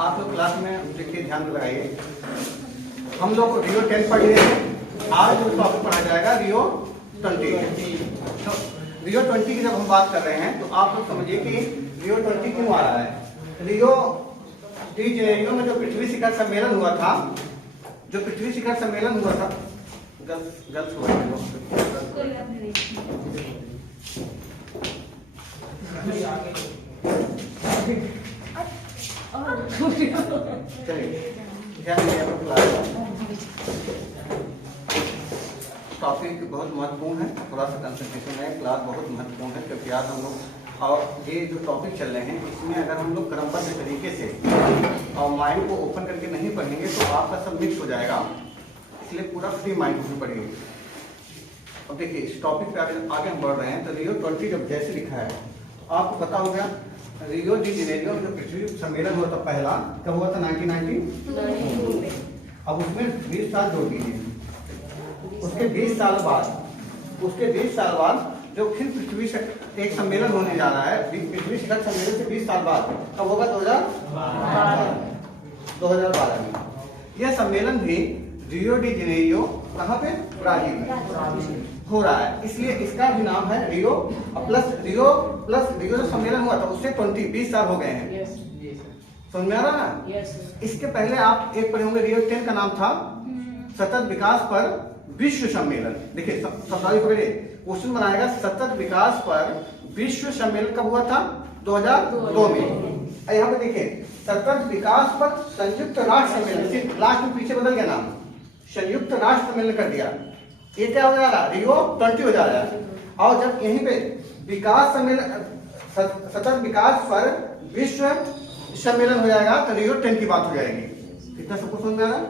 आप लोग क्लास में देखिए, ध्यान लगाइए। हम लोग रियो 10 पढ़ लिए हैं। आज जो टॉपिक पढ़ा जाएगा रियो 20। तो रियो 20 की जब हम बात कर रहे हैं तो आप लोग समझिए कि रियो 20 क्यों आ रहा है। रियो डी जेनेरियो में जो पृथ्वी शिखर सम्मेलन हुआ था, गर्ल्स हुआ चलिए टॉपिक बहुत महत्वपूर्ण है, थोड़ा सा कंसंट्रेशन है, क्लास बहुत महत्वपूर्ण है क्योंकि आज हम लोग और ये जो टॉपिक चल रहे हैं इसमें अगर हम लोग क्रमबद्ध तरीके से और माइंड को ओपन करके नहीं पढ़ेंगे तो आपका सब मिक्स हो जाएगा, इसलिए पूरा फ्री माइंड से पढ़िए। अब देखिए इस टॉपिक पे आगे हम बढ़ रहे हैं। तो रियो 20 जब जैसे लिखा है तो आपको पता हो गया रियो डी जेनेरियो में जो पृथ्वी सम्मेलन हुआ था पहला, कब हुआ था? 1992। अब उसमें 20 साल जोड़ दीजिए। उसके 20 साल बाद जो फिर पृथ्वी से एक सम्मेलन होने जा रहा है, पृथ्वी शिखर सम्मेलन से 20 साल बाद कब होगा? 2012 में। यह सम्मेलन भी रियो डी जेनेरियो कहाँ पे? ब्राजील में हो रहा है, इसलिए इसका भी नाम है रियो प्लस रियो जो सम्मेलन हुआ था उससे 20 साल हो गए हैं। समझ में आ रहा ना? इसके पहले आप एक पढ़े होंगे, रियो 10 का नाम था सतत विकास पर विश्व सम्मेलन। देखिए क्वेश्चन बनाएगा, सतत विकास पर विश्व सम्मेलन कब हुआ था? 2002 में। यहाँ पे देखिए सतत विकास पर संयुक्त राष्ट्र सम्मेलन, सिर्फ लास्ट में पीछे बदल गया नाम, संयुक्त राष्ट्र सम्मेलन कर दिया। ये क्या हो जाएगा? रियो 20 हो जाएगा। और जब यहीं पे विकास सम्मेलन सतत विकास पर विश्व सम्मेलन हो जाएगा तो रियो 10 की बात हो जाएगी। कितना सबको समझ में आ रहा है?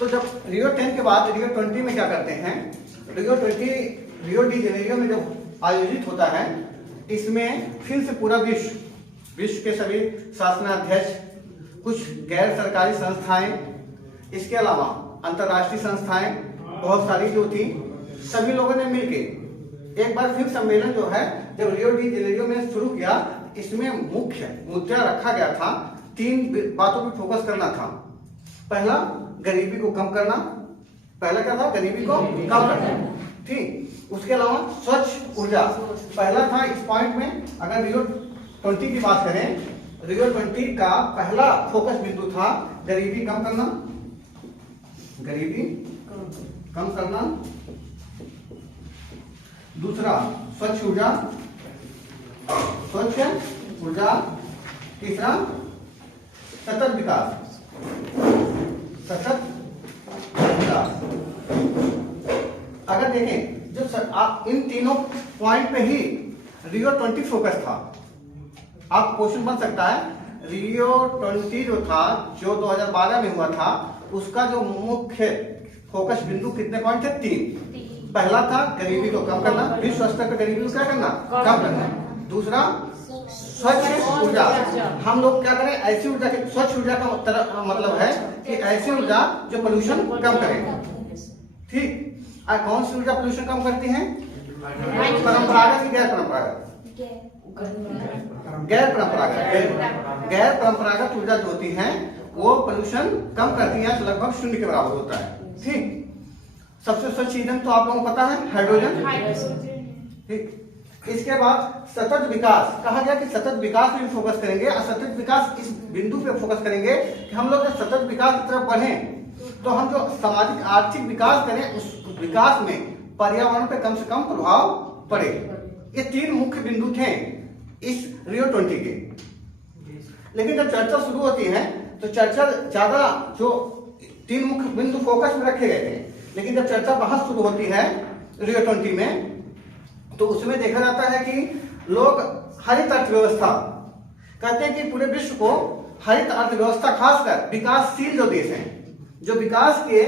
तो जब रियो 10 के बाद रियो 20 में क्या करते हैं? रियो डी जेनेरियो में जब आयोजित होता है इसमें फिर से पूरा विश्व के सभी शासनाध्यक्ष, कुछ गैर सरकारी संस्थाएं, इसके अलावा अंतर्राष्ट्रीय संस्थाएं बहुत सारी जो थी, सभी लोगों ने मिलके एक बार फिर सम्मेलन जो है जब रियो डी जेनेरियो में शुरू किया, इसमें मुख्य मुद्दा रखा गया था, 3 बातों पर फोकस करना था। पहला गरीबी को कम करना, पहला क्या था? गरीबी को कम करना, ठीक। उसके अलावा स्वच्छ ऊर्जा पहला था। इस पॉइंट में अगर रियो 20 की बात करें, रियो 20 का पहला फोकस बिंदु था गरीबी कम करना, दूसरा स्वच्छ ऊर्जा, तीसरा सतत विकास। अगर देखें जो आप इन तीनों पॉइंट पे ही रियो 20 फोकस था। आप क्वेश्चन बन सकता है रियो 20 जो था, जो 2012 में हुआ था, उसका जो मुख्य फोकस बिंदु कितने पॉइंट थे? 3। पहला था गरीबी को कम करना, विश्व स्तर पर गरीबी को क्या करना? कम करना। दूसरा स्वच्छ ऊर्जा, हम लोग क्या करें? ऐसी ऊर्जा की, स्वच्छ ऊर्जा का मतलब है कि ऐसी ऊर्जा जो पोल्यूशन कम करे, ठीक। कौन सी ऊर्जा पोल्यूशन कम करती है? परंपरागत की गैर परंपरागत? गैर परंपरागत ऊर्जा जो होती है वो पोल्यूशन कम करती है, लगभग 0 के बराबर होता है, ठीक। सबसे स्वच्छ ईंधन तो आप लोगों को पता है, हाइड्रोजन, ठीक। इसके बाद सतत विकास कहा गया कि सतत विकास पे भी फोकस करेंगे, और सतत विकास इस बिंदु पे फोकस करेंगे कि हम लोग जब सतत विकास की तरफ बढ़ें तो हम जो सामाजिक आर्थिक विकास करें उस विकास में पर्यावरण पे कम से कम प्रभाव पड़े। ये 3 मुख्य बिंदु थे इस रियो 20 के। लेकिन जब चर्चा शुरू होती है तो चर्चा ज्यादा जो 3 मुख्य बिंदु फोकस में रखे गए थे, लेकिन जब चर्चा बहस शुरू होती है रियो 20 में तो उसमें देखा जाता है कि लोग हरित अर्थव्यवस्था कहते हैं कि पूरे विश्व को हरित अर्थव्यवस्था, खासकर विकासशील जो देश हैं, जो विकास के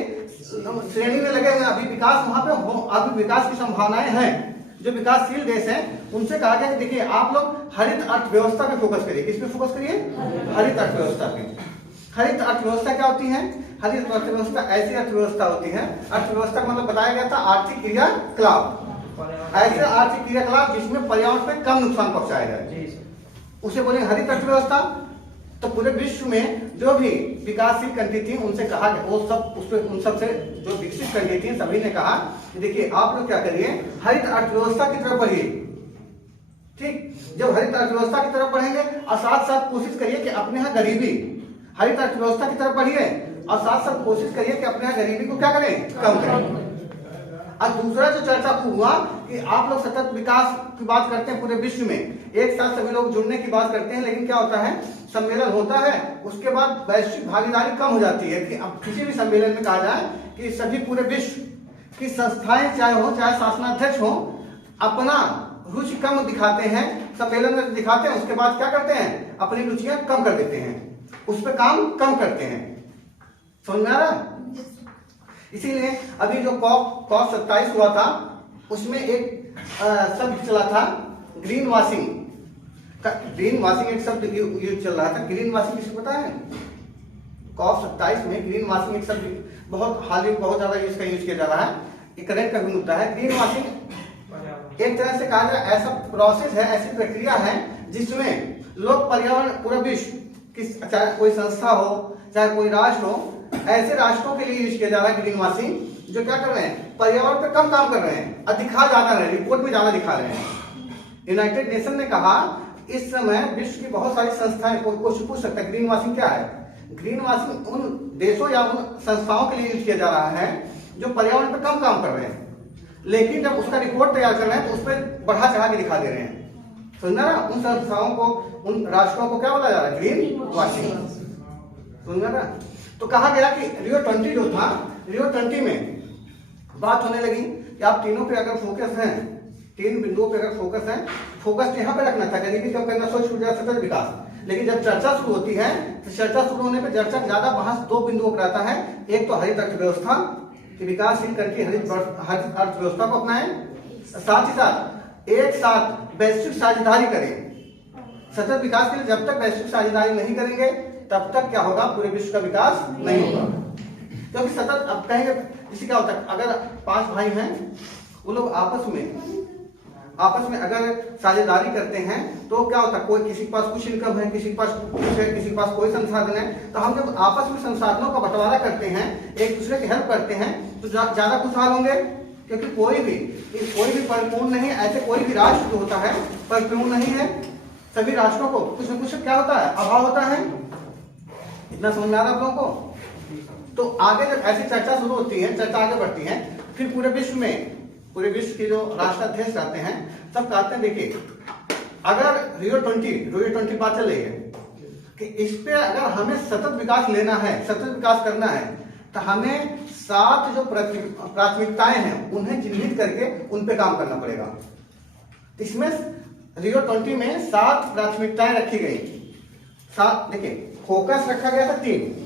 श्रेणी में लगे हुए, अभी विकास वहां पे अभी विकास की संभावनाएं हैं, जो विकासशील देश हैं, उनसे कहा गया कि देखिए आप लोग हरित अर्थव्यवस्था पे फोकस करिए। किस पे फोकस करिए? हरित अर्थव्यवस्था पे। हरित अर्थव्यवस्था क्या होती है? हरित अर्थव्यवस्था ऐसी अर्थव्यवस्था होती है, अर्थव्यवस्था का मतलब बताया गया था आर्थिक क्रियाकलाप, ऐसे आर्थिक क्रियाकलाप जिसमें पर्यावरण पे कम नुकसान पहुंचाया जाए, उसे बोलेंगे हरित अर्थव्यवस्था। तो पूरे विश्व में जो भी विकासशील कंट्री थी उनसे कहा गया, वो सब उसपे उन सब से जो विकसित कंट्री थी सभी ने कहा कि देखिए आप लोग क्या करिए, हरित अर्थव्यवस्था की तरफ बढ़िए। ठीक, जब हरित अर्थव्यवस्था की तरफ बढ़ेंगे और साथ साथ कोशिश करिए कि अपने यहाँ गरीबी, हरित अर्थव्यवस्था की तरफ बढ़िए और साथ साथ कोशिश करिए कि अपने यहाँ गरीबी को क्या करें, कम करें। और दूसरा जो चर्चा हुआ कि आप लोग सतत विकास की बात करते हैं पूरे विश्व में, एक साथ सभी लोग जुड़ने की बात करते हैं, लेकिन क्या होता है, सम्मेलन होता है उसके बाद वैश्विक भागीदारी कम हो जाती है। कि अब किसी भी सम्मेलन में कहा जाए कि सभी पूरे विश्व की संस्थाएं चाहे हो, चाहे शासनाध्यक्ष हो, अपना रुचि कम दिखाते हैं, सम्मेलन में दिखाते हैं, उसके बाद क्या करते हैं, अपनी रुचियां कम कर देते हैं, उस पर काम कम करते हैं। समझ में आ रहा है? इसीलिए अभी जो कॉप 27 हुआ था उसमें एक शब्द चला था ग्रीन वॉशिंग। ग्रीन वॉशिंग एक शब्द यूज चल रहा था। ग्रीन वॉशिंग किसी को पता है? कॉप 27 में ग्रीन वॉशिंग एक शब्द बहुत हाल ही बहुत ज्यादा इसका यूज किया जा रहा है, ये करंट का भी मुद्दा है। ग्रीन वॉशिंग एक तरह से कहा जाए ऐसा प्रोसेस है, ऐसी प्रक्रिया है जिसमें लोग पर्यावरण, पूरा विश्व, चाहे कोई संस्था हो चाहे कोई राष्ट्र हो, ऐसे राष्ट्रों के लिए यूज किया जा रहा है ग्रीन वॉशिंग, जो क्या कर रहे हैं, पर्यावरण पर कम काम कर रहे हैं और दिखा ज्यादा रहे, रिपोर्ट में ज्यादा दिखा रहे हैं। यूनाइटेड नेशन ने कहा इस समय विश्व की बहुत सारी संस्थाएं, कोई पूछ सकता है ग्रीन वॉशिंग क्या है। ग्रीन वॉशिंग उन देशों या उन संस्थाओं के लिए यूज किया जा रहा है जो पर्यावरण पर कम काम कर रहे हैं, लेकिन जब उसका रिपोर्ट तैयार कर रहे हैं तो उस पर बढ़ा चढ़ा के दिखा दे रहे हैं। समझना ना, उन संस्थाओं को, उन राष्ट्रों को क्या बोला जा रहा है, ग्रीन वॉशिंग। समझना ना। तो कहा गया कि रियो 20 जो था, रियो 20 में बात होने लगी कि आप तीनों पे अगर फोकस हैं, तीन बिंदुओं पे अगर फोकस है, फोकस यहाँ पे रखना था, गरीबी कम करना, स्वच्छ ऊर्जा, सतत विकास। लेकिन जब चर्चा शुरू होती है तो चर्चा शुरू होने पे चर्चा ज्यादा बहस दो बिंदुओं पर आता है। एक तो हरित अर्थव्यवस्था कि विकासशील करके हरित अर्थव्यवस्था को अपनाएं, साथ ही साथ एक साथ वैश्विक साझेदारी करें। सतत विकास के लिए जब तक वैश्विक साझेदारी नहीं करेंगे तब तक क्या होगा, पूरे विश्व का विकास नहीं होगा। क्योंकि सतत, अब कहेंगे इससे क्या होता है, अगर 5 भाई हैं वो लोग आपस में अगर साझेदारी करते हैं तो क्या होता है, कोई किसी के पास कुछ इनकम है, किसी के पास कुछ है, किसी के पास कोई संसाधन है, तो हम जब आपस में संसाधनों का बंटवारा करते हैं, एक दूसरे की हेल्प करते हैं तो ज्यादा खुशहाल होंगे। क्योंकि कोई भी परिपूर्ण नहीं, ऐसे कोई भी राष्ट्र जो होता है परिपूर्ण नहीं है, सभी राष्ट्रों को कुछ न कुछ क्या होता है, अभाव होता है। इतना समझ में आ रहा है आप लोगों को? तो आगे जब ऐसी चर्चा शुरू होती है, चर्चा आगे बढ़ती है, फिर पूरे विश्व के जो राष्ट्राध्यक्ष रहते हैं सब कहते हैं देखिए, अगर रियो 20 बात चल रही है कि इस पे अगर हमें सतत विकास लेना है, सतत विकास करना है, तो हमें 7 जो प्राथमिकताएं हैं उन्हें चिन्हित करके उन पे काम करना पड़ेगा। इसमें रियो 20 में 7 प्राथमिकताएं रखी गई। 7 देखिए, फोकस रखा गया था 3।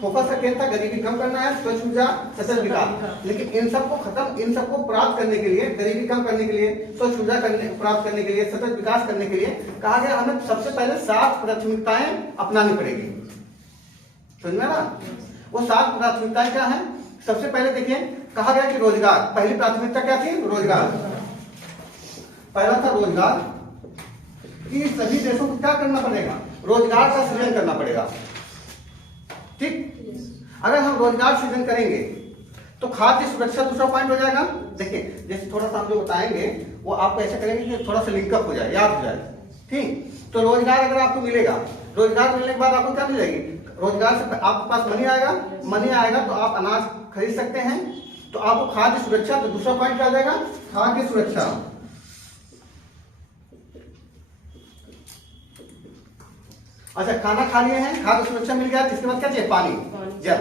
फोकस का केंद्र था गरीबी कम करना है, स्वच्छ ऊर्जा, सतत विकास। लेकिन इन सबको प्राप्त करने के लिए, गरीबी कम करने के लिए, स्वच्छ ऊर्जा प्राप्त करने के लिए, सतत विकास करने के लिए कहा गया हमें सबसे पहले 7 प्राथमिकताएं अपनानी पड़ेगी। समझ में ना? वो 7 प्राथमिकताएं क्या है? सबसे पहले देखिए, कहा गया कि रोजगार, पहली प्राथमिकता क्या थी? रोजगार। पहला था रोजगार, कि सभी देशों को क्या करना पड़ेगा, रोजगार का सृजन करना पड़ेगा। ठीक, अगर हम रोजगार सृजन करेंगे तो खाद्य सुरक्षा दूसरा पॉइंट हो जाएगा। देखिए, जैसे थोड़ा सा हम जो बताएंगे वो आपको ऐसा करेंगे कि थोड़ा सा लिंकअप हो जाए, याद हो जाए। ठीक, तो रोजगार अगर आपको मिलेगा, रोजगार मिलने के बाद आपको क्या मिलेगी, रोजगार से आपके पास मनी आएगा तो आप अनाज खरीद सकते हैं, तो आपको खाद्य सुरक्षा, तो दूसरा पॉइंट क्या आ जाएगा, खाद्य सुरक्षा। अच्छा, खाना खा लिए हैं, खाद्य सुरक्षा मिल गया, इसके बाद क्या चाहिए, पानी, जल।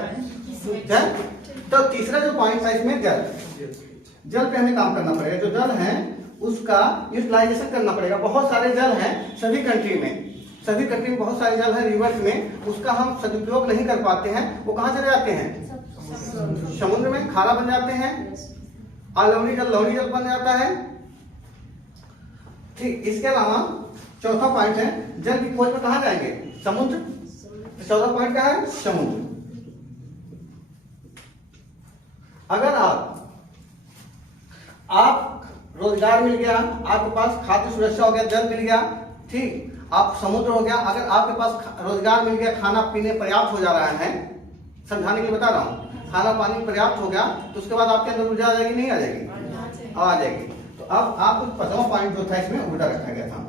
तो तीसरा जो पॉइंट था इसमें जल पे हमें काम करना पड़ेगा। जो जल है उसका यूटिलाइजेशन करना पड़ेगा। बहुत सारे जल हैं सभी कंट्री में बहुत सारे जल है रिवर्स में, उसका हम सदुपयोग नहीं कर पाते हैं। वो कहाँ चले जाते हैं, समुद्र में खारा बन जाते हैं, लवणी जल बन जाता है। ठीक, इसके अलावा चौथा पॉइंट है, जल की खोज में कहाँ जाएंगे, समुद्र। चौथा पॉइंट क्या है, समुद्र। अगर आप रोजगार मिल गया, आपके पास खाद्य सुरक्षा हो गया, जल मिल गया, ठीक। आप समुद्र हो गया, अगर आपके पास रोजगार मिल गया, खाना पीने पर्याप्त हो जा रहा है, समझाने के लिए बता रहा हूँ, खाना पानी पर्याप्त हो गया, तो उसके बाद आपके अंदर ऊर्जा आ जाएगी नहीं आ जाएगी? आ जाएगी। तो अब आपको 5वां पॉइंट जो था इसमें उल्टा रखा गया था,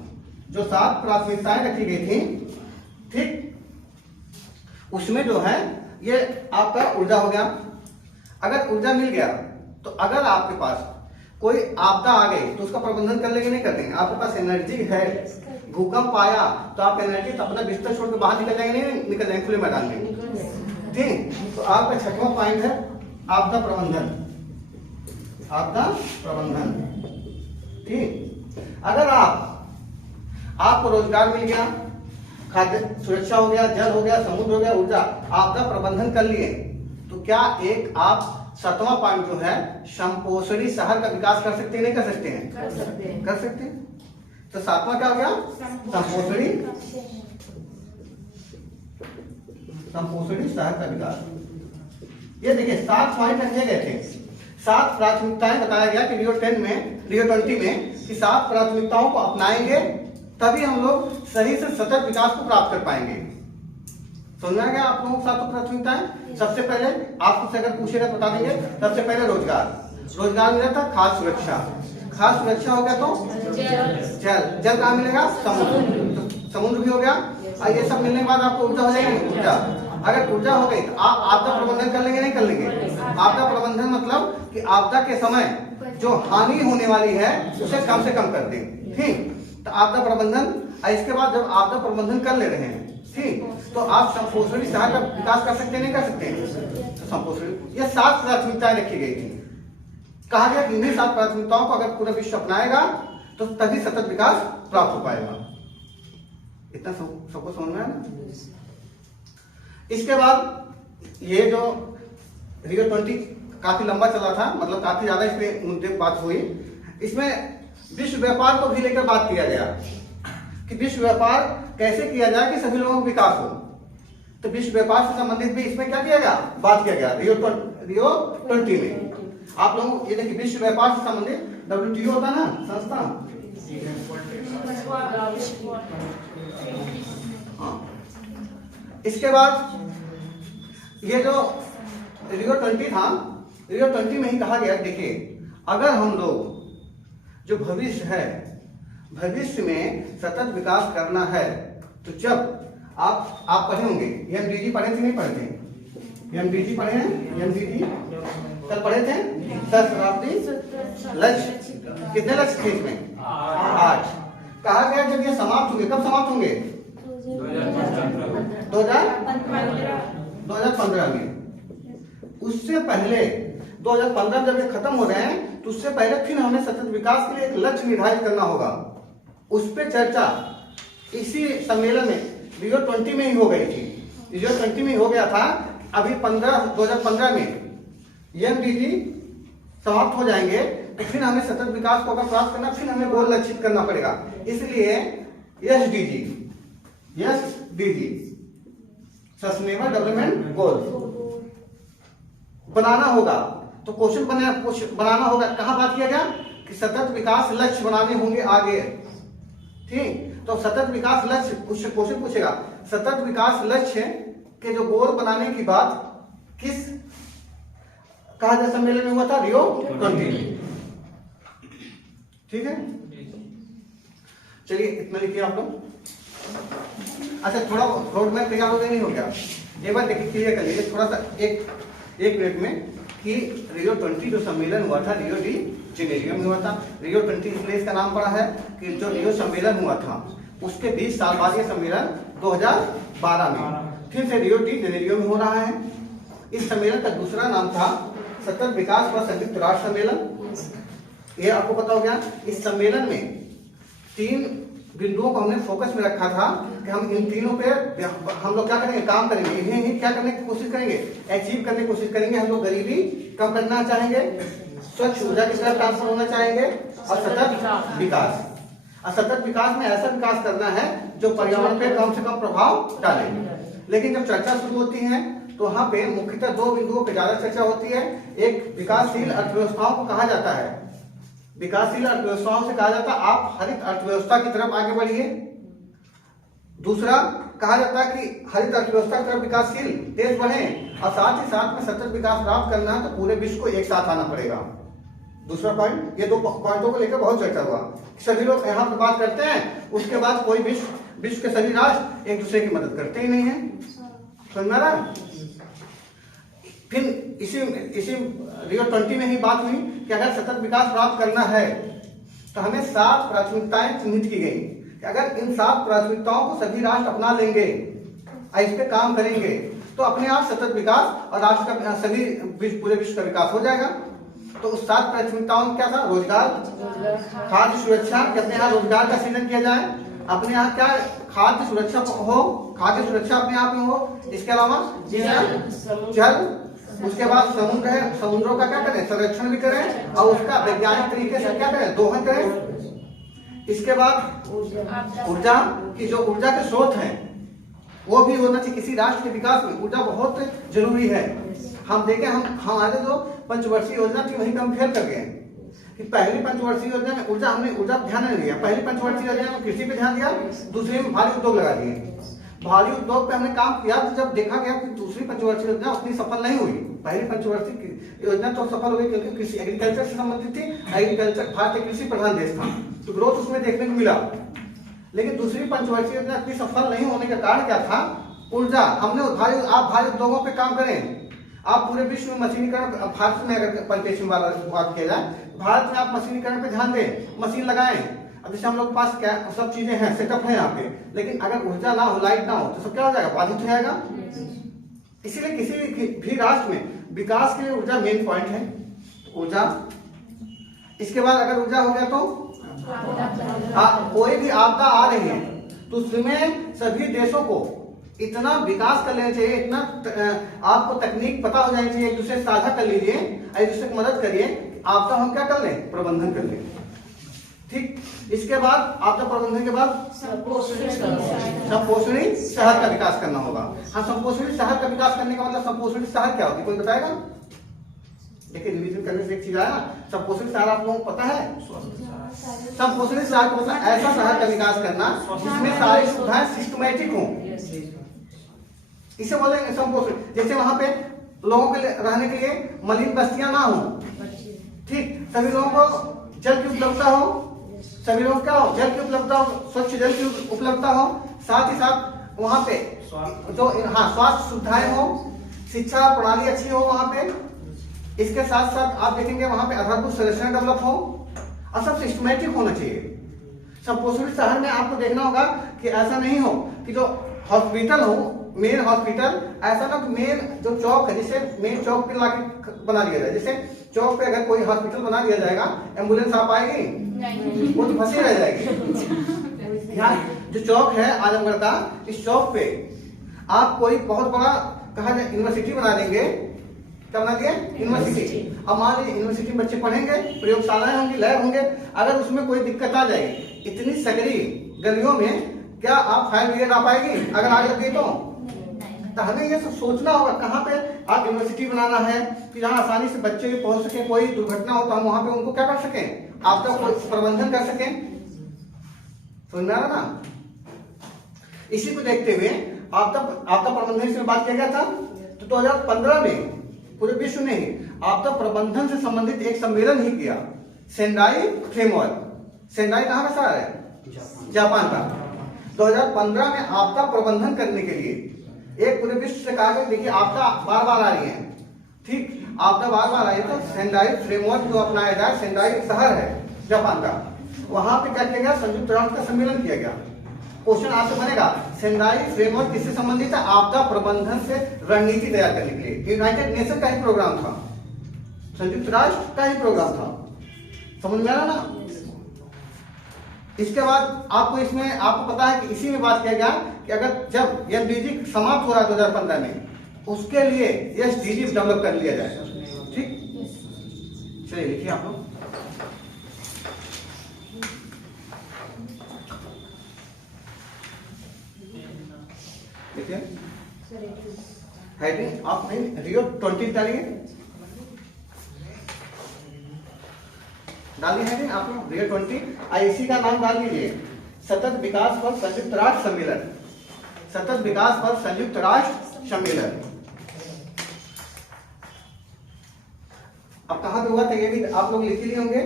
जो 7 प्राथमिकताएं रखी गई थी, ठीक, उसमें जो है ये आपका ऊर्जा हो गया। अगर ऊर्जा मिल गया तो अगर आपके पास कोई आपदा आ गई तो उसका प्रबंधन कर लेंगे नहीं कर देंगे? आपके पास एनर्जी है, भूकंप आया तो आप एनर्जी तो अपना बिस्तर छोड़ के बाहर निकल जाएंगे नहीं निकल जाएंगे खुले मैदान में, ठीक। तो आपका 6वां पॉइंट है आपदा प्रबंधन, आपदा प्रबंधन, ठीक। अगर आपको रोजगार मिल गया, खाद्य सुरक्षा हो गया, जल हो गया, समुद्र हो गया, ऊर्जा, आपदा प्रबंधन कर लिए, तो क्या एक आप 7वां पॉइंट जो है संपोषणी शहर का विकास कर सकते हैं नहीं कर सकते हैं? कर सकते हैं। तो 7वां क्या हो गया? संपोषणी शहर का विकास। ये देखिए 7 पॉइंट रखे गए थे, 7 प्राथमिकताएं बताया गया कि रियो 20 में कि 7 प्राथमिकताओं को अपनाएंगे तभी हम लोग सही से सतत विकास को प्राप्त कर पाएंगे। समझ आ गया आप लोगों को 7 प्राथमिकताएं? सबसे पहले आपको से अगर पूछेगा तो बता देंगे। सबसे पहले रोजगार मिला था, खाद्य सुरक्षा हो गया तो जल कहाँ मिलेगा? समुद्र भी हो गया। और ये सब मिलने के बाद आपको ऊर्जा हो जाएगी। ऊर्जा, अगर ऊर्जा हो गई तो आप आपदा प्रबंधन कर लेंगे नहीं कर लेंगे? आपदा प्रबंधन मतलब कि आपदा के समय जो हानि होने वाली है उसे कम से कम कर दें, ठीक। तो आपदा प्रबंधन, इसके बाद जब आपदा प्रबंधन कर ले रहे हैं, ठीक, तो आप संपोषणी शहर का विकास कर सकते हैं नहीं कर सकते? तो संपोषणी, ये 7 प्राथमिकताएं रखी गई थी। कहा गया कि इन्हीं 7 प्राथमिकताओं को अगर पूरा विश्व अपनाएगा तो तभी सतत विकास प्राप्त हो पाएगा। इतना सबको समझ में आया ना? इसके बाद ये जो रियो 20 काफी लंबा चला था, मतलब काफी ज्यादा इसमें मुद्दे बात हुई। इसमें विश्व व्यापार को भी लेकर बात किया गया कि विश्व व्यापार कैसे किया जाए कि सभी लोगों को विकास हो। तो विश्व व्यापार से संबंधित भी इसमें क्या किया गया? बात किया गया रियो 20 में। आप लोग ये देखिए, विश्व व्यापार से संबंधित WTO होता ना संस्था, इसके बाद ये जो रियो 20 था, रियो 20 में ही कहा गया, देखिए अगर हम लोग जो भविष्य है, भविष्य में सतत विकास करना है, तो जब आप पढ़े होंगे MDG पढ़े थे नहीं पढ़े थे? MDG पढ़े हैं? MDG कल पढ़े थे। 10 शताब्दी लक्ष्य, कितने लक्ष्य थे इसमें? 8। कहा गया जब ये समाप्त होंगे, कब समाप्त होंगे? 2015 में। उससे पहले 2015 जब ये खत्म हो रहे हैं तो उससे पहले फिर हमें सतत विकास के लिए एक लक्ष्य निर्धारित करना होगा। उस पर चर्चा इसी सम्मेलन में रियो 20 में ही हो गई थी। रियो 20 में हो गया था। अभी 2015 में MDG समाप्त हो जाएंगे तो फिर हमें सतत विकास को अगर प्राप्त करना, फिर हमें गोल लक्षित करना पड़ेगा। इसलिए SDG सस्टेनेबल डेवलपमेंट गोल बनाना होगा। तो क्वेश्चन बनाना होगा। कहाँ बात किया गया कि सतत विकास लक्ष्य बनाने होंगे आगे, ठीक। तो सतत विकास लक्ष्य क्वेश्चन पूछेगा, सतत विकास लक्ष्य के जो गोल बनाने की बात किस कहा जाए सम्मेलन में हुआ था? रियो 20, ठीक है। चलिए इतना लिखिए आप लोग। अच्छा, थोड़ा रोड मैप तैयार हो गया नहीं हो गया? एक बार देखिए, क्लियर कर लीजिए थोड़ा सा एक मिनट में कि रियो 20 जो सम्मेलन हुआ था रियो डी जेनेरियो में हुआ था। रियो 20 इसलिए इसका नाम पड़ा है कि जो रियो सम्मेलन हुआ था उसके 20 साल बाद ये सम्मेलन 2012 में फिर से रियो डी जेनेरियो में हो रहा है। इस सम्मेलन का दूसरा नाम था सतत विकास व संयुक्त राष्ट्र सम्मेलन। ये आपको पता हो गया। इस सम्मेलन में 3 बिंदुओं को हमने फोकस में रखा था कि हम इन तीनों पे हम लोग क्या करेंगे, काम करेंगे। इन्हें क्या करने की कोशिश करेंगे, अचीव करने की कोशिश करेंगे। हम लोग गरीबी कम करना चाहेंगे, स्वच्छ ऊर्जा की तरफ ट्रांसफर होना चाहेंगे और सतत विकास। और सतत विकास में ऐसा विकास करना है जो पर्यावरण पे कम से कम प्रभाव डाले। लेकिन जब चर्चा शुरू होती है तो वहां पे मुख्यतः 2 बिंदुओं पे ज्यादा चर्चा होती है। एक, विकासशील अर्थव्यवस्थाओं को कहा जाता है, विकासशील अर्थव्यवस्थाओं से कहा जाता है आप हरित अर्थव्यवस्था की तरफ आगे बढ़िए, दूसरा कहा जाता है कि हरित अर्थव्यवस्था की तरफ विकासशील देश बने और साथ ही साथ में सतत विकास प्राप्त करना है तो पूरे विश्व को एक साथ आना पड़ेगा। दूसरा पॉइंट, ये दो पॉइंटों को लेकर बहुत चर्चा हुआ। सभी लोग यहाँ पर बात करते हैं, उसके बाद कोई विश्व के सभी राष्ट्र एक दूसरे की मदद करते ही नहीं है। समझ में आ रहा है? फिर इसी रियो 20 में ही बात हुई कि अगर सतत विकास प्राप्त करना है तो हमें 7 प्राथमिकताएं चिन्हित की गई कि अगर इन 7 प्राथमिकताओं को सभी राष्ट्र अपना लेंगे और इस पे काम करेंगे तो अपने आप सतत विकास और राष्ट्र का सभी पूरे विश्व का विकास हो जाएगा। तो उस 7 प्राथमिकताओं में क्या था? रोजगार, खाद्य सुरक्षा, कि अपने यहाँ रोजगार का सृजन किया जाए, अपने यहाँ क्या खाद्य सुरक्षा हो, खाद्य सुरक्षा अपने आप में हो। इसके अलावा जल, उसके बाद समुद्र है, समुद्रों का क्या करें? संरक्षण भी करें और उसका वैज्ञानिक तरीके से क्या करें? दोहन करें। इसके बाद ऊर्जा की जो ऊर्जा के स्रोत हैं वो भी होना चाहिए। किसी राष्ट्र के विकास में ऊर्जा बहुत जरूरी है। हम देखें, हमारे जो पंचवर्षीय योजना थी वहीं पे हम फेल कर गए कि पहली पंचवर्षीय योजना में हमने ऊर्जा ध्यान नहीं दिया। पहली पंचवर्षीय योजना में कृषि पे ध्यान दिया, दूसरी में भारी उद्योग लगा दिए। भारी उद्योग पे हमने काम किया तो जब देखा गया कि दूसरी पंचवर्षीय योजना उतनी सफल नहीं हुई। पहली पंचवर्षीय योजना तो सफल हुई क्योंकि कृषि एग्रीकल्चर से संबंधित थी। एग्रीकल्चर भारत एक कृषि प्रधान देश था तो ग्रोथ उसमें देखने को मिला। लेकिन दूसरी पंचवर्षीय योजना इतनी सफल नहीं होने का कारण क्या था? ऊर्जा। हमने आप भारी उद्योगों पे काम करें, आप पूरे विश्व में मशीनीकरण, भारत में अगर परिपेक्ष में बात किया जाए, भारत में आप मशीनीकरण पे ध्यान दें, मशीन लगाएं। अब जैसे हम लोग के पास क्या सब चीजें हैं, सेटअप है यहाँ पे, लेकिन अगर ऊर्जा ना हो, लाइट ना हो तो सब क्या हो जाएगा? बाधित हो जाएगा। इसीलिए किसी भी राष्ट्र में विकास के लिए ऊर्जा मेन पॉइंट है। ऊर्जा, इसके बाद अगर ऊर्जा हो गया तो कोई भी आपदा आ रही है तो उसमें सभी देशों को इतना विकास कर लेना चाहिए, इतना आपको तकनीक पता हो जानी चाहिए, एक दूसरे से साझा कर लीजिए, एक दूसरे की मदद करिए, आपदा हम क्या कर लें? प्रबंधन कर लें। ठीक। इसके बाद आपदा प्रबंधन के बाद संपोषणी शहर का विकास करना होगा। हाँ, संपोषणी शहर का विकास करने का मतलब संपोषणी शहर क्या होगी कोई बताएगा? देखिए, रिवीजन करने से एक चीज आया, संपोषणी शहर आप लोगों को पता है? संपोषणी शहर का मतलब ऐसा शहर का विकास करना जिसमें सारी सुविधाएं सिस्टमैटिक हों, इसे बोलेंगे संपोषण। जैसे वहां पे लोगों के रहने के लिए मलिन बस्तियां ना हो, ठीक, सभी लोगों को जल की उपलब्धता हो, सभी लोग क्या हो? जल की उपलब्धता हो, स्वच्छ जल की उपलब्धता हो, साथ ही साथ वहां पे जो स्वास्थ्य सुविधाएं हो, शिक्षा प्रणाली अच्छी हो वहां पे। इसके साथ साथ आप देखेंगे वहां पे आधारभूत संरचना डेवलप हो और सब सिस्टमैटिक होना चाहिए। संपोषणी शहर में आपको देखना होगा कि ऐसा नहीं हो कि जो हॉस्पिटल हो, मेन हॉस्पिटल, ऐसा ना कि मेन जो चौक है, जैसे मेन चौक पे लाके बना दिया जाए। जैसे चौक पे अगर कोई हॉस्पिटल बना दिया जाएगा, एम्बुलेंस आ पाएगी? वो तो फंसी रह जाएगी। यहाँ जो चौक है आजमगढ़ का, इस चौक पे आप कोई बहुत बड़ा कहा जाए यूनिवर्सिटी बना देंगे। क्या बना दिए? यूनिवर्सिटी। अब मान लीजिए यूनिवर्सिटी में बच्चे पढ़ेंगे, प्रयोगशालाएं होंगी, लैब होंगे, अगर उसमें कोई दिक्कत आ जाएगी, इतनी सकरी गलियों में क्या आप फायर ब्रिगेड आ पाएगी अगर आग लग गई तो हमें ये सब सोचना होगा कहाँ पे आप यूनिवर्सिटी बनाना है कि जहाँ आसानी से बच्चे भी पहुंच सके, कोई दुर्घटना हो तो हम वहां पे उनको क्या कर सकें? आपका प्रबंधन कर सकें। समझ में आ रहा ना? इसी को देखते हुए आपदा प्रबंधन से बात किया गया था। तो 2015 में पूरे विश्व ने आपदा प्रबंधन से संबंधित एक सम्मेलन ही किया, सेंडाई फ्रेमवर्क। सेंडाई कहाँ का शहर है? जापान का। 2015 में आपदा प्रबंधन करने के लिए एक पूरे विश्व से कहा गया, देखिए आपदा बार बार आ रही है, ठीक, आपदा बार बार आई तो सेंडाई फ्रेमवर्क जो अपनाया जाए। सेंडाई एक शहर है जापान का, वहां पे क्या किया गया? संयुक्त राष्ट्र का सम्मेलन किया गया। क्वेश्चन आपसे बनेगा, सेंडाई फ्रेमवर्क किससे संबंधित है? आपदा प्रबंधन से रणनीति तैयार करने के लिए। यूनाइटेड नेशन का ही प्रोग्राम था, संयुक्त राष्ट्र का ही प्रोग्राम था। समझ में आ रहा ना? इसके बाद आपको इसमें आपको पता है कि इसी में बात किया गया कि अगर जब एमडीजी समाप्त हो रहा है 2015 में, उसके लिए एसडीजी डेवलप कर लिया जाए। ठीक, चलिए लिखिए आप लोग। देखिए हेडिंग आप नहीं रियो 20 डालिए, डालिए हेडिंग आप लोग रियो 20। इसी का नाम डाल लीजिए, सतत विकास पर संयुक्त राष्ट्र सम्मेलन। सतत विकास पर संयुक्त राष्ट्र सम्मेलन। अब कहां पे हुआ था ये भी आप लोग लिख लिए होंगे,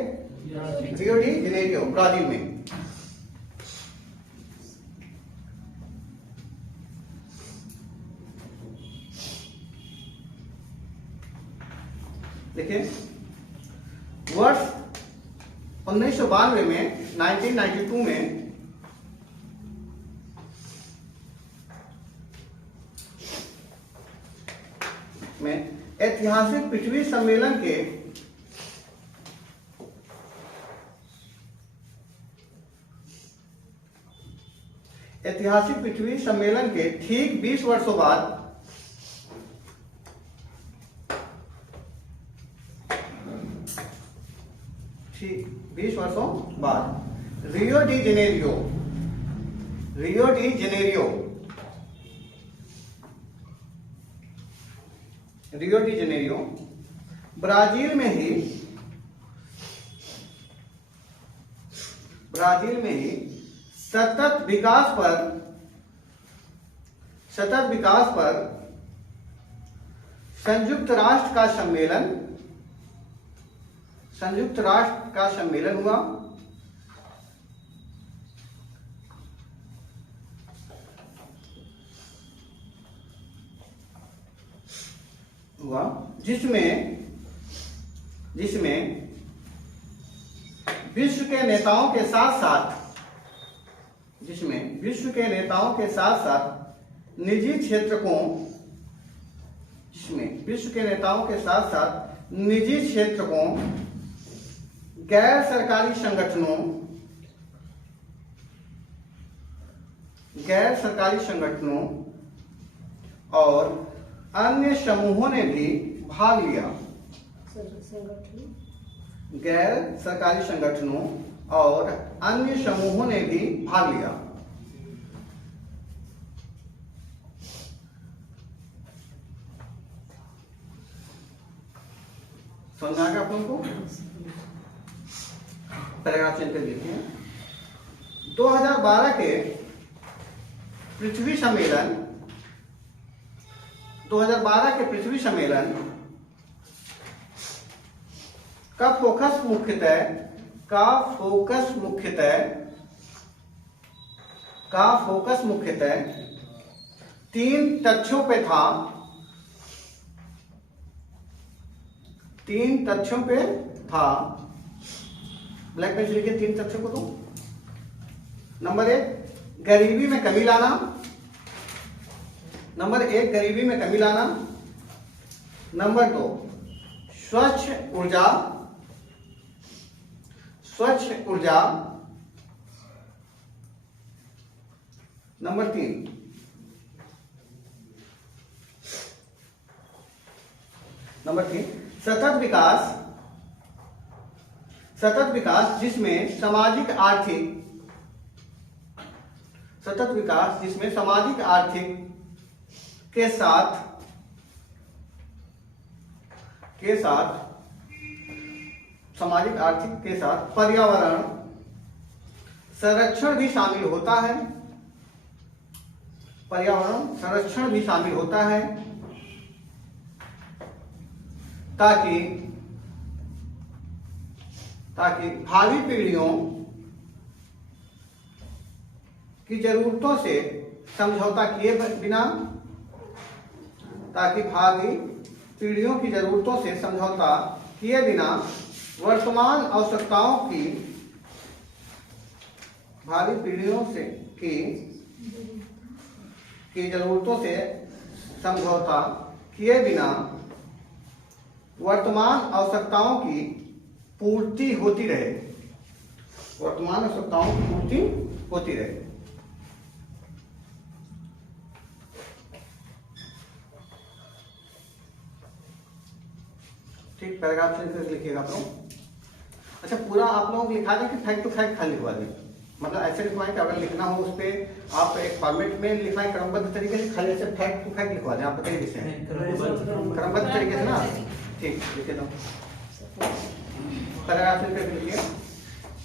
रियो डी जेनेरियो, ब्राजील में। देखिए वर्ष 1992 में 1992 में ऐतिहासिक पृथ्वी सम्मेलन के ठीक 20 वर्षों बाद ठीक 20 वर्षों बाद रियो डी जेनेरियो ब्राजील में ही सतत विकास पर संयुक्त राष्ट्र का सम्मेलन हुआ जिसमें विश्व के नेताओं के साथ निजी क्षेत्रकों गैर सरकारी संगठनों और अन्य समूहों ने भी भाग लिया। गैर सरकारी संगठनों और अन्य समूहों ने भी भाग लिया। समझ आ गया आप लोगों को? पैराग्राफ चेंज कर देखिए। 2012 के पृथ्वी सम्मेलन का फोकस मुख्यतः 3 तथ्यों पे था। ब्लैक पेन से लिखिए 3 तथ्यों को। तो नंबर 1 गरीबी में कमी लाना। नंबर 2 स्वच्छ ऊर्जा। नंबर 3 सतत विकास जिसमें सामाजिक आर्थिक के साथ पर्यावरण संरक्षण भी शामिल होता है ताकि भावी पीढ़ियों की जरूरतों से समझौता किए बिना वर्तमान आवश्यकताओं की जरूरतों से समझौता किए बिना वर्तमान आवश्यकताओं की पूर्ति होती रहे। ठीक, पैराग्राफ से लिखिएगा आप लोग। अच्छा, पूरा आप लोग लिखा दें कि फैक्ट टू फैक्ट खाली लिखवा दें, मतलब ऐसे लिखवाएं कि अगर लिखना हो उस पर आप एक फॉर्मेट में लिखवाएं क्रमबद्ध तरीके से, खाली ऐसे फैक्ट टू फैक्ट लिखवा दें। आप बताइए किसे क्रमबद्ध तरीके से ना। ठीक, लिखे दो। पैराग्राफ लिखिए।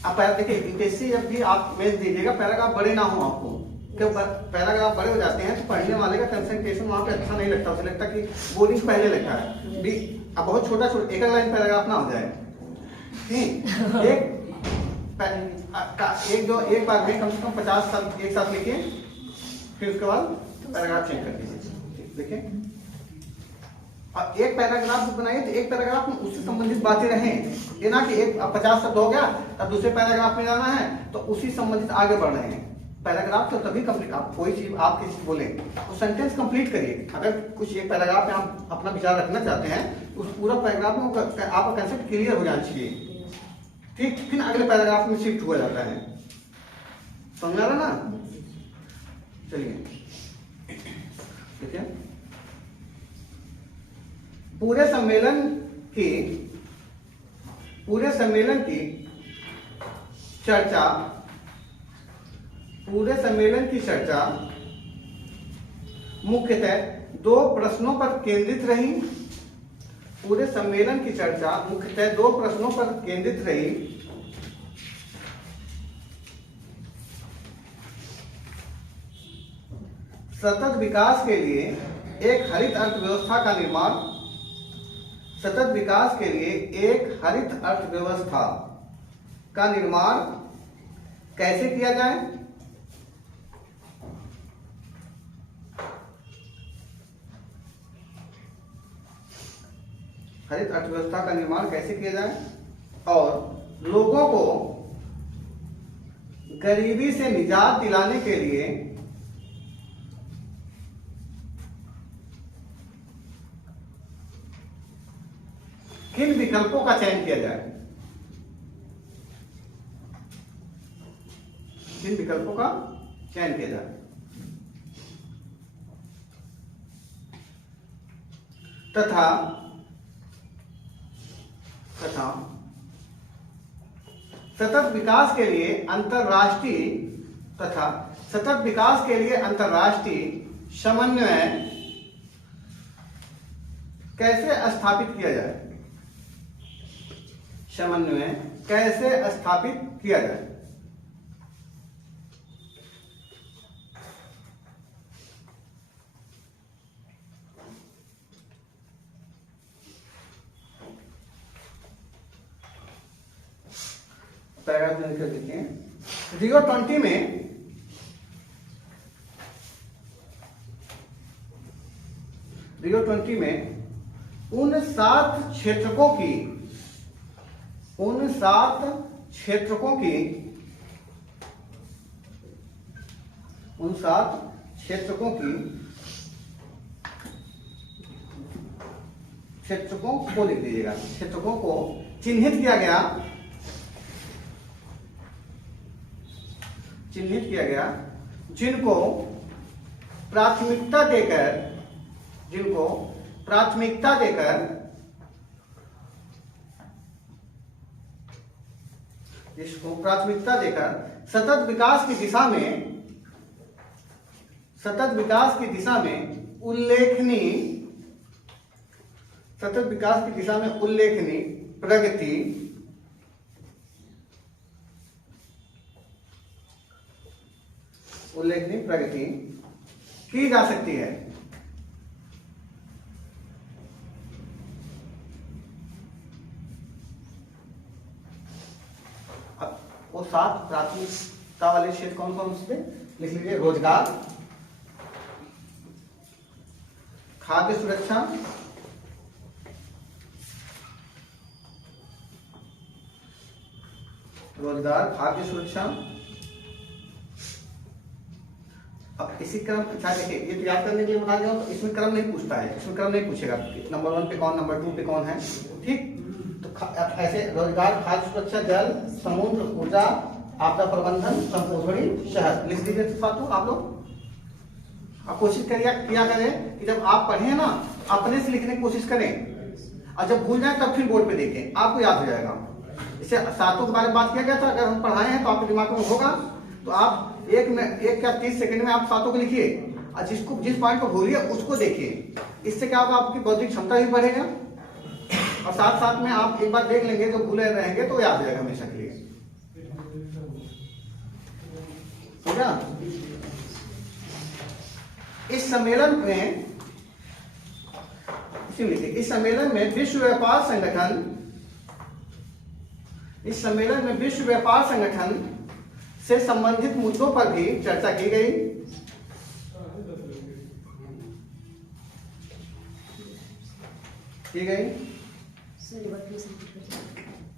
आप देखिए जब भी आप मेज दीजिएगा पैराग्राफ बड़े ना हो आपको, जब पैराग्राफ बड़े हो जाते हैं तो पढ़ने वाले का कंसंट्रेशन वहाँ पे अच्छा नहीं लगता, उसे लगता कि बोरिंग पहले लगता है भी। अब बहुत छोटा छोटा एक लाइन पैराग्राफ ना हो जाए, ठीक, एक बार में कम से कम 50 शब्द एक साथ लिखिए, फिर उसके बाद पैराग्राफ चेंज कर दीजिए। देखिए, अब एक पैराग्राफ बनाइए तो एक पैराग्राफ में उससे संबंधित बातें रहें, ये ना कि एक 50 शब्द हो गया अब दूसरे पैराग्राफ में जाना है तो उसी संबंधित आगे बढ़ रहे हैं। पैराग्राफ तो तभी कंप्लीट, आप कोई चीज आप किसी से बोले तो सेंटेंस कंप्लीट करिए। अगर कुछ एक पैराग्राफ में आप अपना विचार रखना चाहते हैं तो उस पूरा पैराग्राफ में आपका कंसेप्ट क्लियर हो जाना चाहिए, ठीक, फिर अगले पैराग्राफ में शिफ्ट हुआ जाता है। समझ आ रहा ना? चलिए ठीक है, पूरे सम्मेलन की चर्चा मुख्यतः दो प्रश्नों पर केंद्रित रही। पूरे सम्मेलन की चर्चा मुख्यतः दो प्रश्नों पर केंद्रित रही। सतत विकास के लिए एक हरित अर्थव्यवस्था का निर्माण, सतत विकास के लिए एक हरित अर्थव्यवस्था का निर्माण कैसे किया जाए? हरित अर्थव्यवस्था का निर्माण कैसे किया जाए और लोगों को गरीबी से निजात दिलाने के लिए किन विकल्पों का चयन किया जाए? किन विकल्पों का चयन किया जाए तथा सतत विकास के लिए अंतरराष्ट्रीय समन्वय कैसे स्थापित किया जाए? समन्वय कैसे स्थापित किया जाए? पैराग्राफ में लिख देते हैं। Rio 20 में उन सात क्षेत्रकों को लिख दीजिएगा। क्षेत्रकों को चिन्हित किया गया जिनको प्राथमिकता देकर सतत विकास की दिशा में उल्लेखनीय प्रगति की जा सकती है। अब वो सात प्राथमिकता वाले क्षेत्र कौन कौन से लिख लीजिए। रोजगार, खाद्य सुरक्षा, अब इसी क्रम, अच्छा देखिए ये तो याद करने के लिए बता दिया, तो इसमें क्रम नहीं पूछता है, इसमें क्रम नहीं पूछेगा नंबर 1 पे कौन, नंबर 2 पे कौन है, ठीक। तो ऐसे रोजगार, खाद्य सुरक्षा, जल, समुद्र, ऊर्जा, आपदा प्रबंधन, संशोधनी, शहर लिख दीजिए साथों आप लोग। अब कोशिश किया करें कि जब आप पढ़े ना अपने से लिखने की कोशिश करें, और जब भूल जाए तब फिर बोर्ड पे देखें, आपको याद हो जाएगा। इससे सातों के बारे में बात किया गया था, अगर हम पढ़ाए हैं तो आपके दिमाग में होगा, तो आप एक या 30 सेकंड में आप सातों को लिखिए, और जिस पॉइंट को भूलिए उसको देखिए। इससे क्या होगा, आपकी बौद्धिक क्षमता भी बढ़ेगा, और साथ साथ में आप एक बार देख लेंगे, जो भूले रहेंगे तो याद हो जाएगा हमेशा के लिए। समझा? इस सम्मेलन में इस सम्मेलन में विश्व व्यापार संगठन से संबंधित मुद्दों पर भी चर्चा की गई।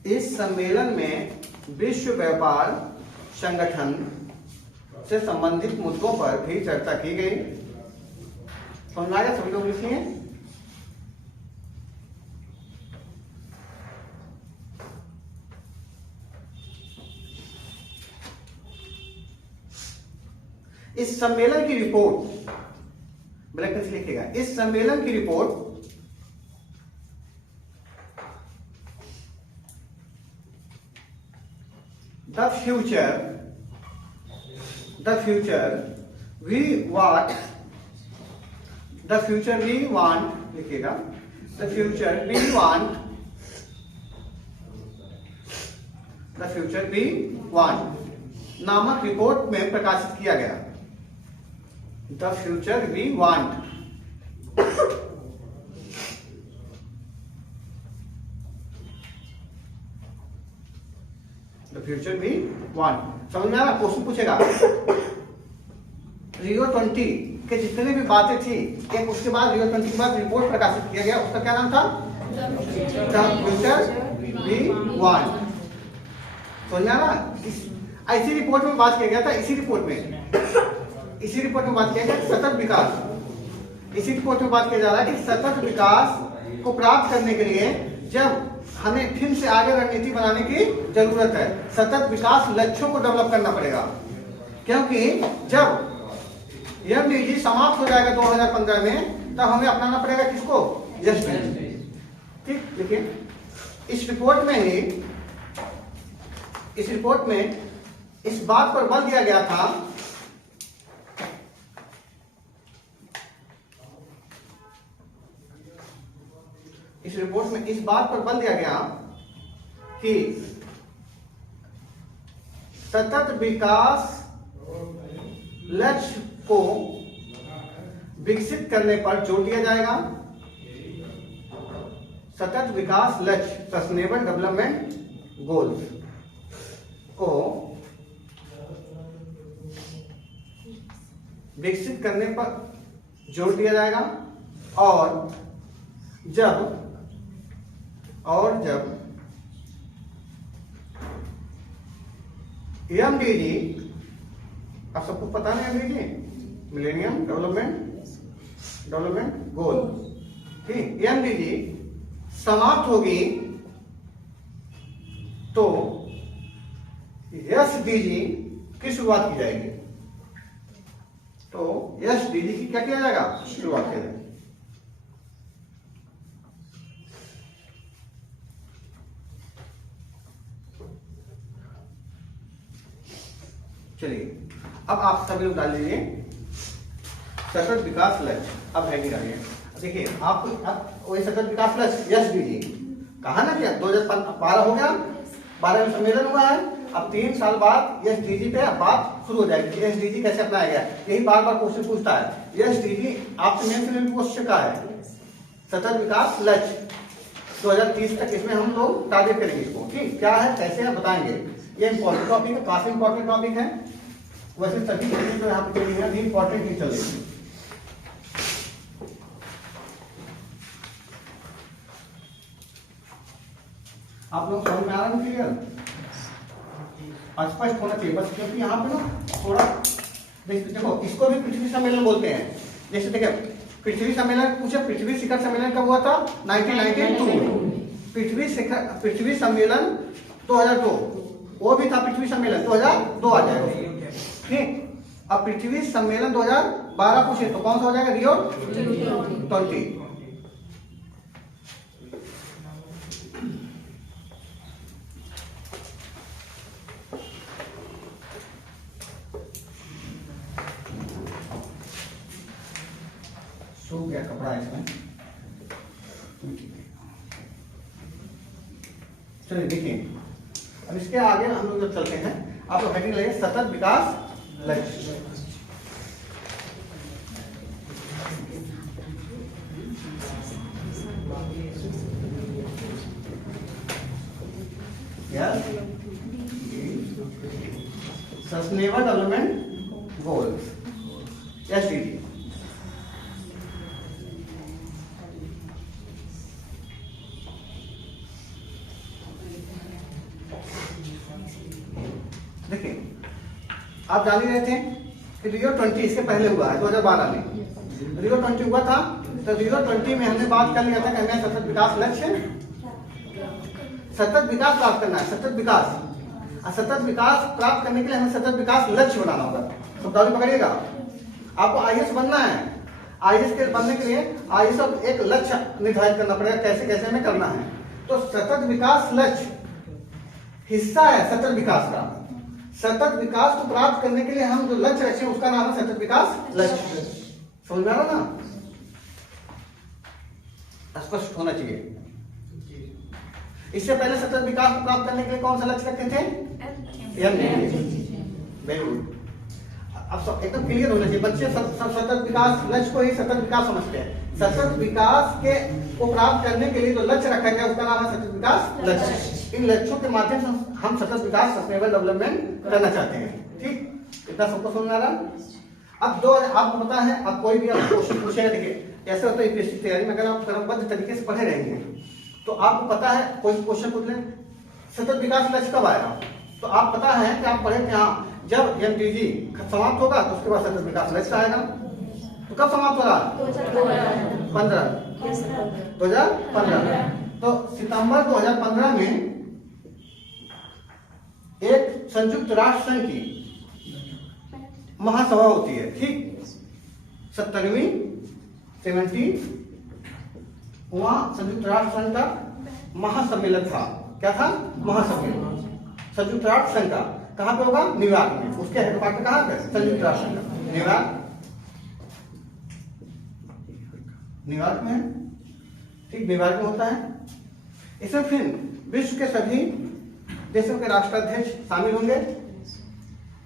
इस सम्मेलन में विश्व व्यापार संगठन से संबंधित मुद्दों पर भी चर्चा की गई। समझ में आया सभी लोग लिखिए। इस सम्मेलन की रिपोर्ट ब्रैकेट से लिखिएगा। इस सम्मेलन की report the future we want लिखिएगा। द फ्यूचर वी वांट नामक रिपोर्ट में प्रकाशित किया गया। The future we want future भी वांट। समझ में आ रहा? क्वेश्चन पूछेगा रियो 20 के जितने भी बातें थी, एक उसके बाद रियो 20 के बाद रिपोर्ट प्रकाशित किया गया, उसका क्या नाम था? द फ्यूचर भी वांट। समझ में आ रहा? ऐसी रिपोर्ट में बात किया गया था। इसी रिपोर्ट में बात किया गया सतत विकास। इसी रिपोर्ट में बात किया जा रहा है कि सतत विकास को प्राप्त करने के लिए जब हमें फिर से आगे रणनीति बनाने की जरूरत है, सतत विकास लक्ष्यों को डेवलप करना पड़ेगा। क्योंकि जब एमडीजी समाप्त हो जाएगा 2015 में, तब हमें अपनाना पड़ेगा किसको? एसडीजी। ठीक, देखिए इस रिपोर्ट में इस बात पर बल दिया गया था कि सतत विकास लक्ष्य को विकसित करने पर जोर दिया जाएगा। सतत विकास लक्ष्य सस्टेनेबल डेवलपमेंट गोल्स को विकसित करने पर जोर दिया जाएगा। और जब एमडीजी, आप सबको पता है एमडीजी, मिलेनियम डेवलपमेंट गोल, ठीक, एमडीजी समाप्त होगी तो एसडीजी की शुरुआत की जाएगी। तो एसडीजी की क्या किया जाएगा? शुरुआत किया जाएगी। चलिए अब आप सभी लोग डाल लीजिए सतत विकास लक्ष्य। अब हेडिंग आ गया। देखिए आपको अब वही सतत विकास लक्ष्य एसडीजी कहा ना कि 2012 हो गया, 12 में सम्मेलन हुआ है। अब 3 साल बाद एसडीजी पे बात शुरू हो जाएगी। एसडीजी कैसे अपनाया गया, यही बार बार क्वेश्चन पूछता है। एसडीजी आपसे मेन क्वेश्चन का है सतत विकास लक्ष्य 2030 तक, इसमें हम लोग टारगेट करेंगे इसको। ठीक, क्या है कैसे है बताएंगे। ये इंपॉर्टेंट टॉपिक है, काफी इंपॉर्टेंट टॉपिक है। वैसे सभी चीजें तो यहाँ पे चली है, इंपॉर्टेंट ही चल रही है। आप लोग समझ में आ रहा है क्लियर? स्पष्ट होना चाहिए बस, क्योंकि यहाँ पे ना थोड़ा देखो, इसको भी पृथ्वी सम्मेलन बोलते हैं। जैसे देखिए पृथ्वी सम्मेलन पूछे, पृथ्वी शिखर सम्मेलन कब हुआ था? 1992। पृथ्वी सम्मेलन 2002, वो भी था पृथ्वी सम्मेलन 2002 आ जाएगा। ठीक, अब पृथ्वी सम्मेलन 2012 पूछे तो कौन सा हो जाएगा? रियो 20। सूख गया कपड़ा इसमें। चलिए देखिए अब इसके आगे हम लोग जब चलते हैं, आप लोग हेडिंग लगे सतत विकास लक्ष्य। Sustainable development goals, SDG। देखिए आप जान ही रहे थे कि रियो 20 इसके पहले हुआ है 2012 में। रियो 20 हुआ था तो रियो 20 में हमने बात कर लिया था कि हमें सतत विकास लक्ष्य, सतत विकास प्राप्त करना है, सतत विकास। और सतत विकास प्राप्त करने के लिए हमें सतत विकास लक्ष्य बनाना होगा। शब्दावली पकड़िएगा, आपको IAS बनना है। IAS के बनने के लिए IAS को एक लक्ष्य निर्धारित करना पड़ेगा, कैसे कैसे हमें करना है। तो सतत विकास लक्ष्य हिस्सा है सतत विकास का। सतत विकास को प्राप्त करने के लिए हम जो लक्ष्य रखें उसका नाम है सतत विकास लक्ष्य। समझ में आ रहा ना? स्पष्ट होना चाहिए। इससे पहले सतत विकास को प्राप्त करने के लिए कौन सा लक्ष्य रखे थे? Very good. अब सब एकदम क्लियर होना चाहिए। बच्चे सब सतत विकास लक्ष्य को ही सतत विकास समझते हैं। सतत विकास के को प्राप्त करने के लिए जो लक्ष्य रखा गया उसका नाम है सतत विकास लक्ष्य। इन लक्ष्यों के माध्यम से हम सतत विकास सस्टेनेबल डेवलपमेंट करना चाहते हैं। ठीक, इतना सबको समझ आ रहा? अब दो आपको पता है, अब कोई भी आप क्वेश्चन पूछेगा, देखिए ऐसे होता है यूपीएससी तैयारी में, अगर आप क्रमबद्ध तरीके से पढ़े रहेंगे तो आपको पता है कोई क्वेश्चन पूछ ले सतत विकास लक्ष्य कब आएगा, तो आप पता है कि आप पढ़े कि हाँ जब MDG समाप्त होगा तो उसके बाद सतत विकास लक्ष्य आएगा। तो कब समाप्त होगा? 2015। तो सितंबर 2015 में एक संयुक्त राष्ट्र संघ की महासभा होती है। ठीक, 70वीं 70 वहां संयुक्त राष्ट्र संघ का महासम्मेलन था। क्या था? महासम्मेलन संयुक्त राष्ट्र संघ का। कहां पे होगा? न्यूयॉर्क में। उसके हेडक्वार्टर कहां पे? संयुक्त राष्ट्र संघ का न्यूयॉर्क में। ठीक, न्यूयॉर्क में होता है। इसमें फिर विश्व के सभी देशों के राष्ट्राध्यक्ष शामिल होंगे,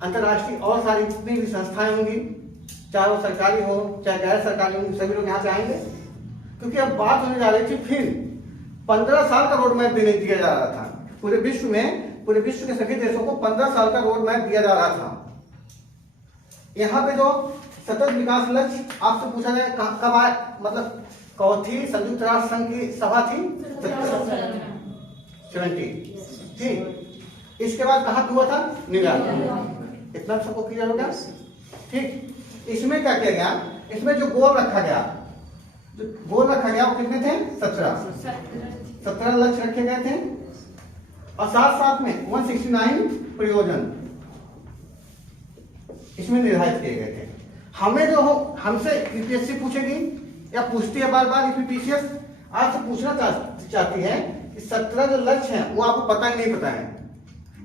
अंतर्राष्ट्रीय और सारी जितनी भी संस्थाएं होंगी, चाहे वो सरकारी हो चाहे गैर सरकारी हो, सभी लोग यहाँ पे आएंगे। क्योंकि अब बात होने जा रही थी फिर 15 साल का रोड मैप देने दिया जा रहा था पूरे विश्व में। पूरे विश्व के सभी देशों को 15 साल का रोड मैप दिया जा रहा था। यहाँ पे जो सतत विकास लक्ष्य आपसे पूछा जाए कब आए, मतलब कौन थी संयुक्त राष्ट्र संघ की सभा थी? 70। ठीक, इसके बाद कहाँ हुआ था? न्यूयॉर्क। इतना सबको क्लियर हो गया? ठीक, इसमें क्या किया गया? इसमें जो गोल रखा गया, जो गोल रखा गया वो कितने थे? 17 लक्ष्य रखे गए थे और साथ साथ में 169 प्रयोजन इसमें निर्धारित किए गए थे। हमें जो हो हमसे यूपीएससी पूछेगी या पूछती है बार बार, यूपीपीसीएस आपसे पूछना चाहती है कि 17 जो लक्ष्य हैं वो आपको पता ही नहीं पता है।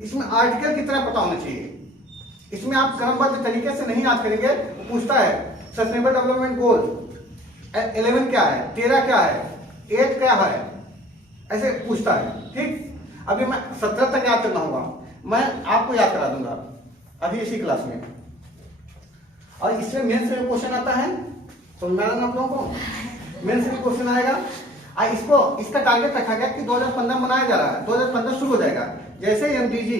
इसमें आर्टिकल की तरह पता होना चाहिए। इसमें आप क्रमबद्ध तरीके से नहीं याद करेंगे। पूछता है सस्टेनेबल डेवलपमेंट गोल 11 क्या है, 13 क्या है, 8 क्या है, ऐसे पूछता है। ठीक, अभी मैं 17 तक याद करना होगा, मैं आपको याद करा दूंगा अभी इसी क्लास में। और इसमें मेंस में क्वेश्चन आता है, समझ में आ रहा ना आप लोगों को? मेंस में क्वेश्चन आएगा। इसका टारगेट रखा गया कि 2015 मनाया जा रहा है, 2015 शुरू हो जाएगा। जैसे MDG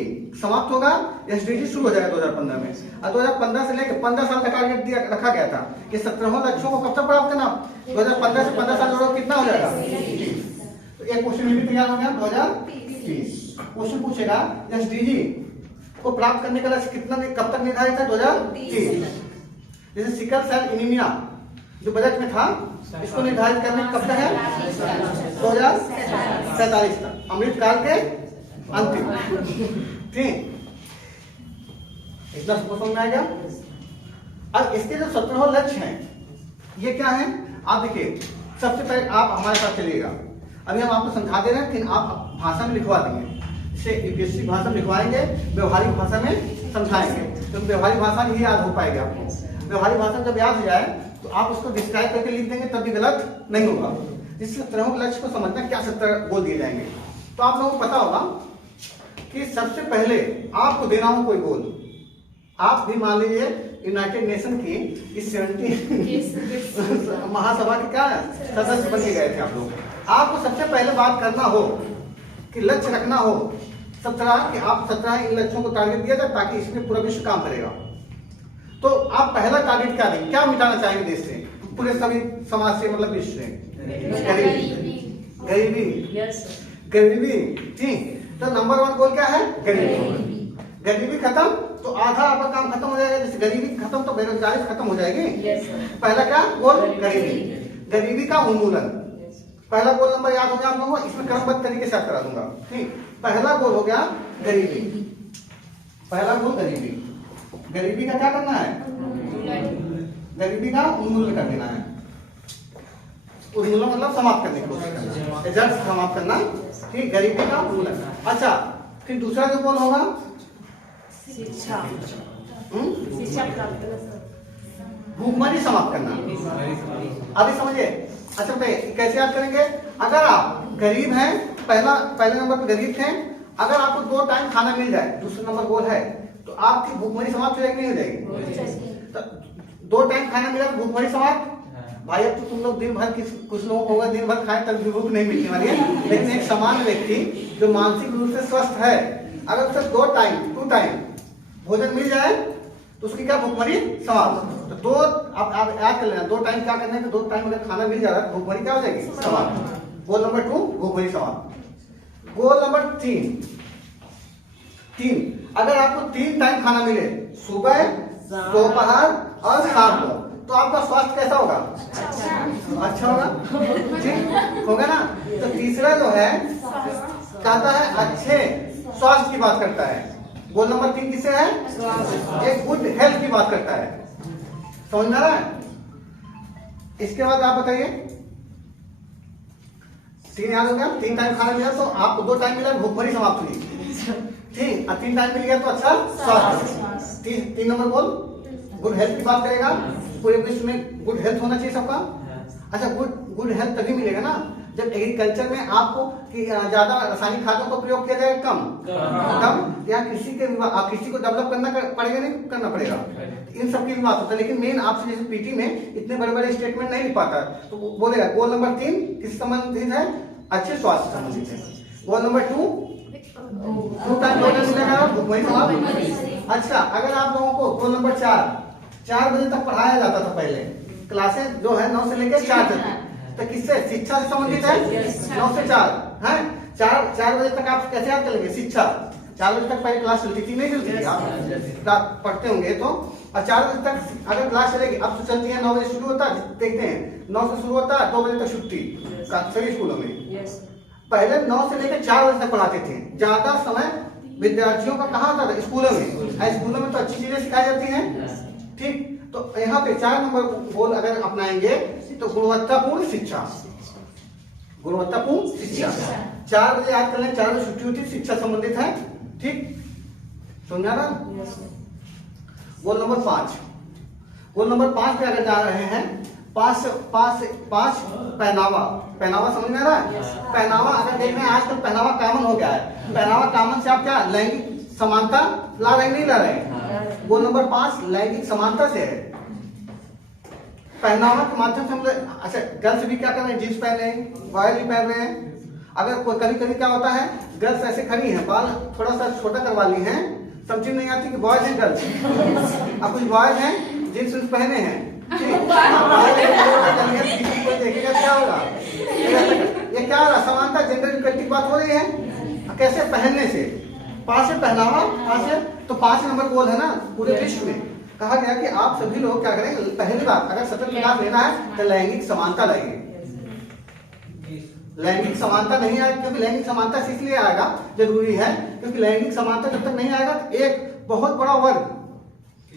समाप्त होगा SDG शुरू हो जाएगा 2015 में। और 2015 से लेकर 15 साल का टारगेट रखा गया था कि 17 लक्ष्यों को कब तक प्राप्त करना? 2015 से 15 साल जोड़ो कितना हो जाएगा? 30। तो एक क्वेश्चन भी तैयार हो गया 2030। क्वेश्चन पूछेगा SDG को प्राप्त करने का लक्ष्य कितना कब तक निर्धारित है? 2030। जैसे सिकल सेल एनीमिया जो बजट में था, इसको निर्धारित करने कब तक है? 2047 तक, अमृतकाल के अंतिम। ठीक, इतना सबको समझ में आ गया? अब इसके जो 17 लक्ष्य हैं ये क्या है? आप देखिए, सबसे पहले आप हमारे साथ चलिएगा। अभी हम आपको समझा दे रहे हैं, फिर आप भाषा में लिखवा देंगे। इसे यूपीएससी भाषा में लिखवाएंगे, व्यवहारिक भाषा में समझाएंगे, तो व्यवहारिक भाषा में ही याद हो पाएगा आपको। व्यवहारिक भाषा जब याद हो जाए तो आप उसको डिस्क्राइब करके लिख देंगे, तब भी गलत नहीं होगा। जिससे 17 लक्ष्य को समझना क्या 17 गोल दिए जाएंगे। तो आप लोगों को पता होगा कि सबसे पहले आपको देना हो कोई गोल। आप भी मान लीजिए यूनाइटेड नेशन की इस 70 महासभा के क्या सदस्य बन के गए थे आप लोग। आपको सबसे पहले बात करना हो कि लक्ष्य रखना हो 17 कि आप 17 इन लक्ष्यों को टारगेट दिया जाए ताकि इसमें पूरा विश्व काम करेगा। तो आप पहला टारगेट क्या देंगे, क्या मिटाना चाहेंगे देश से, पूरे सभी समाज से, मतलब विश्व से? गरीबी। गरीबी, ठीक। तो नंबर 1 गोल क्या है? गरीबी। गरीबी खत्म तो आधा आपका काम खत्म हो जाएगा। जैसे गरीबी खत्म तो बेरोजगारी खत्म हो जाएगी। पहला क्या गोल? गरीबी। गरीबी का उन्मूलन, पहला गोल नंबर याद हो गया आप लोगों को। इसमें क्रमबद्ध तरीके से करा दूंगा, ठीक। पहला गोल हो गया गरीबी, पहला गोल गरीबी। गरीबी का क्या करना है? गरीबी का उन्मूलन कर देना है। उन्मूलन मतलब समाप्त करने की कोशिश करना, जड़ से समाप्त करना, ठीक। गरीबी का उन्मूलन। अच्छा, फिर दूसरा जो गोल होगा शिक्षा। भूखमरी समाप्त करना। अभी समझिए। अच्छा बताइए कैसे याद करेंगे? अगर आप गरीब हैं, पहले नंबर पर गरीब थे, अगर आपको 2 टाइम खाना मिल जाए, दूसरा नंबर गोल है, तो आपकी भूखमरी समाप्त हो जाएगी, नहीं हो जाएगी? तो 2 टाइम खाना मिला तो भूखमरी समाप्त। भाई अब तो तुम लोग दिन भर कुछ लोगों को होगा दिन भर खाए तब भी भूख नहीं मिलने वाली है, लेकिन एक सामान्य व्यक्ति जो मानसिक रूप से स्वस्थ है, अगर उसे 2 टाइम भोजन मिल जाए तो उसकी क्या भूखमरी समाप्त। तो 2 आप याद कर लेना, 2 टाइम क्या करना है कि 2 टाइम अगर खाना मिल जा रहा है तो भूखमरी क्या हो जाएगी? समाप्त। गोल नंबर 2 भूखमरी समाप्त। गोल नंबर 3, अगर आपको 3 टाइम खाना मिले, सुबह, दोपहर और शाम को, तो आपका स्वास्थ्य कैसा होगा? अच्छा होगा, ठीक होगा ना। तो तीसरा जो है कहता है अच्छे स्वास्थ्य की बात करता है। गोल नंबर 3 किससे है? एक गुड हेल्थ की बात करता है। समझ में आ रहा है? इसके बाद आप बताइए, 3 याद हो गया। 3 टाइम खाना मिला तो आपको 2 टाइम मिला, भूखमरी समाप्त हुई, ठीक। 3 टाइम मिल गया तो अच्छा स्वास्थ्य। 3 नंबर गोल गुड हेल्थ की बात करेगा। पूरे विश्व में गुड हेल्थ होना चाहिए सबका। अच्छा, गुड हेल्थ तभी मिलेगा ना जब एग्रीकल्चर में आपको ज्यादा रासायनिक खादों का प्रयोग किया जाएगा, कम या कृषि को डेवलप करना पड़ेगा, नहीं करना पड़ेगा, इन सब की भी बात होता है। लेकिन मेन आपसे जैसे पीटी में इतने बड़े बड़े स्टेटमेंट नहीं लिख पाता, तो बोलेगा गोल नंबर 3 किस संबंधित है? अच्छे स्वास्थ्य संबंधित है। गोल नंबर 2 टाइम भोजन मिलेगा, भूखमरी समाप्त। अच्छा, अगर आप लोगों को गोल नंबर 4 बजे तक पढ़ाया जाता था पहले, क्लासेस जो है 9 से लेकर 4 तक, तो किससे? शिक्षा से संबंधित है। 9 से 4 है। 4 बजे तक आप कैसे याद करेंगे? शिक्षा 4 बजे तक पहले क्लास चलती थी, नहीं चलती थी? आप पढ़ते होंगे तो। और 4 बजे तक अगर क्लास चलेगी, अब तो चलती है 9 बजे शुरू होता है, देखते हैं 9 से शुरू होता है, 2 बजे तक छुट्टी सभी स्कूलों में। पहले 9 से लेकर 4 बजे तक पढ़ाते थे। ज्यादा समय विद्यार्थियों का कहाँ होता था? स्कूलों में। स्कूलों में तो अच्छी चीजें सिखाई जाती हैं, ठीक। तो यहाँ पे 4 नंबर गोल अगर अपनाएंगे तो गुणवत्तापूर्ण शिक्षा, गुणवत्तापूर्ण शिक्षा। 4 बजे याद कर लें, 4 बजे छुट्टी होती, शिक्षा संबंधित है, ठीक। समझा ना? गोल नंबर 5, गोल नंबर 5 पे अगर जा रहे हैं, 5 पहनावा समझ में आ रहा है? पहनावा अगर देख रहे हैं आजकल पहनावा कॉमन हो गया है। पहनावा कॉमन से आप क्या लैंगिक समानता ला रहे, नहीं ला रहे? गोल नंबर 5 लैंगिक समानता से है। पहनावा के माध्यम से हम लोग, अच्छा गर्ल्स भी क्या कर रहे हैं? जींस पहन रहे हैं, बॉय भी पहन रहे हैं। अगर कोई कभी क्या होता है, गर्ल्स ऐसे खड़ी हैं, बाल थोड़ा सा छोटा करवा ली हैं, समझ नहीं आती कि बॉयज हैं गर्ल्स। अब कुछ बॉयज हैं जींस पहने हैं, देखेगा क्या होगा? ये क्या हो रहा? समानता, जेंडर इक्वलिटी की बात हो रही है। कैसे? पहनने से। 5 से पहनावा, 5 से तो 5 नंबर गोल है ना पूरे विश्व में। कहा गया कि आप सभी लोग क्या करें? पहली बात अगर सतत विकास लेना है तो लैंगिक समानता लाइए। लैंगिक समानता नहीं आएगी, क्योंकि लैंगिक समानता इसलिए आएगा, जरूरी है, क्योंकि लैंगिक समानता जब तक नहीं आएगा तो एक बहुत बड़ा वर्ग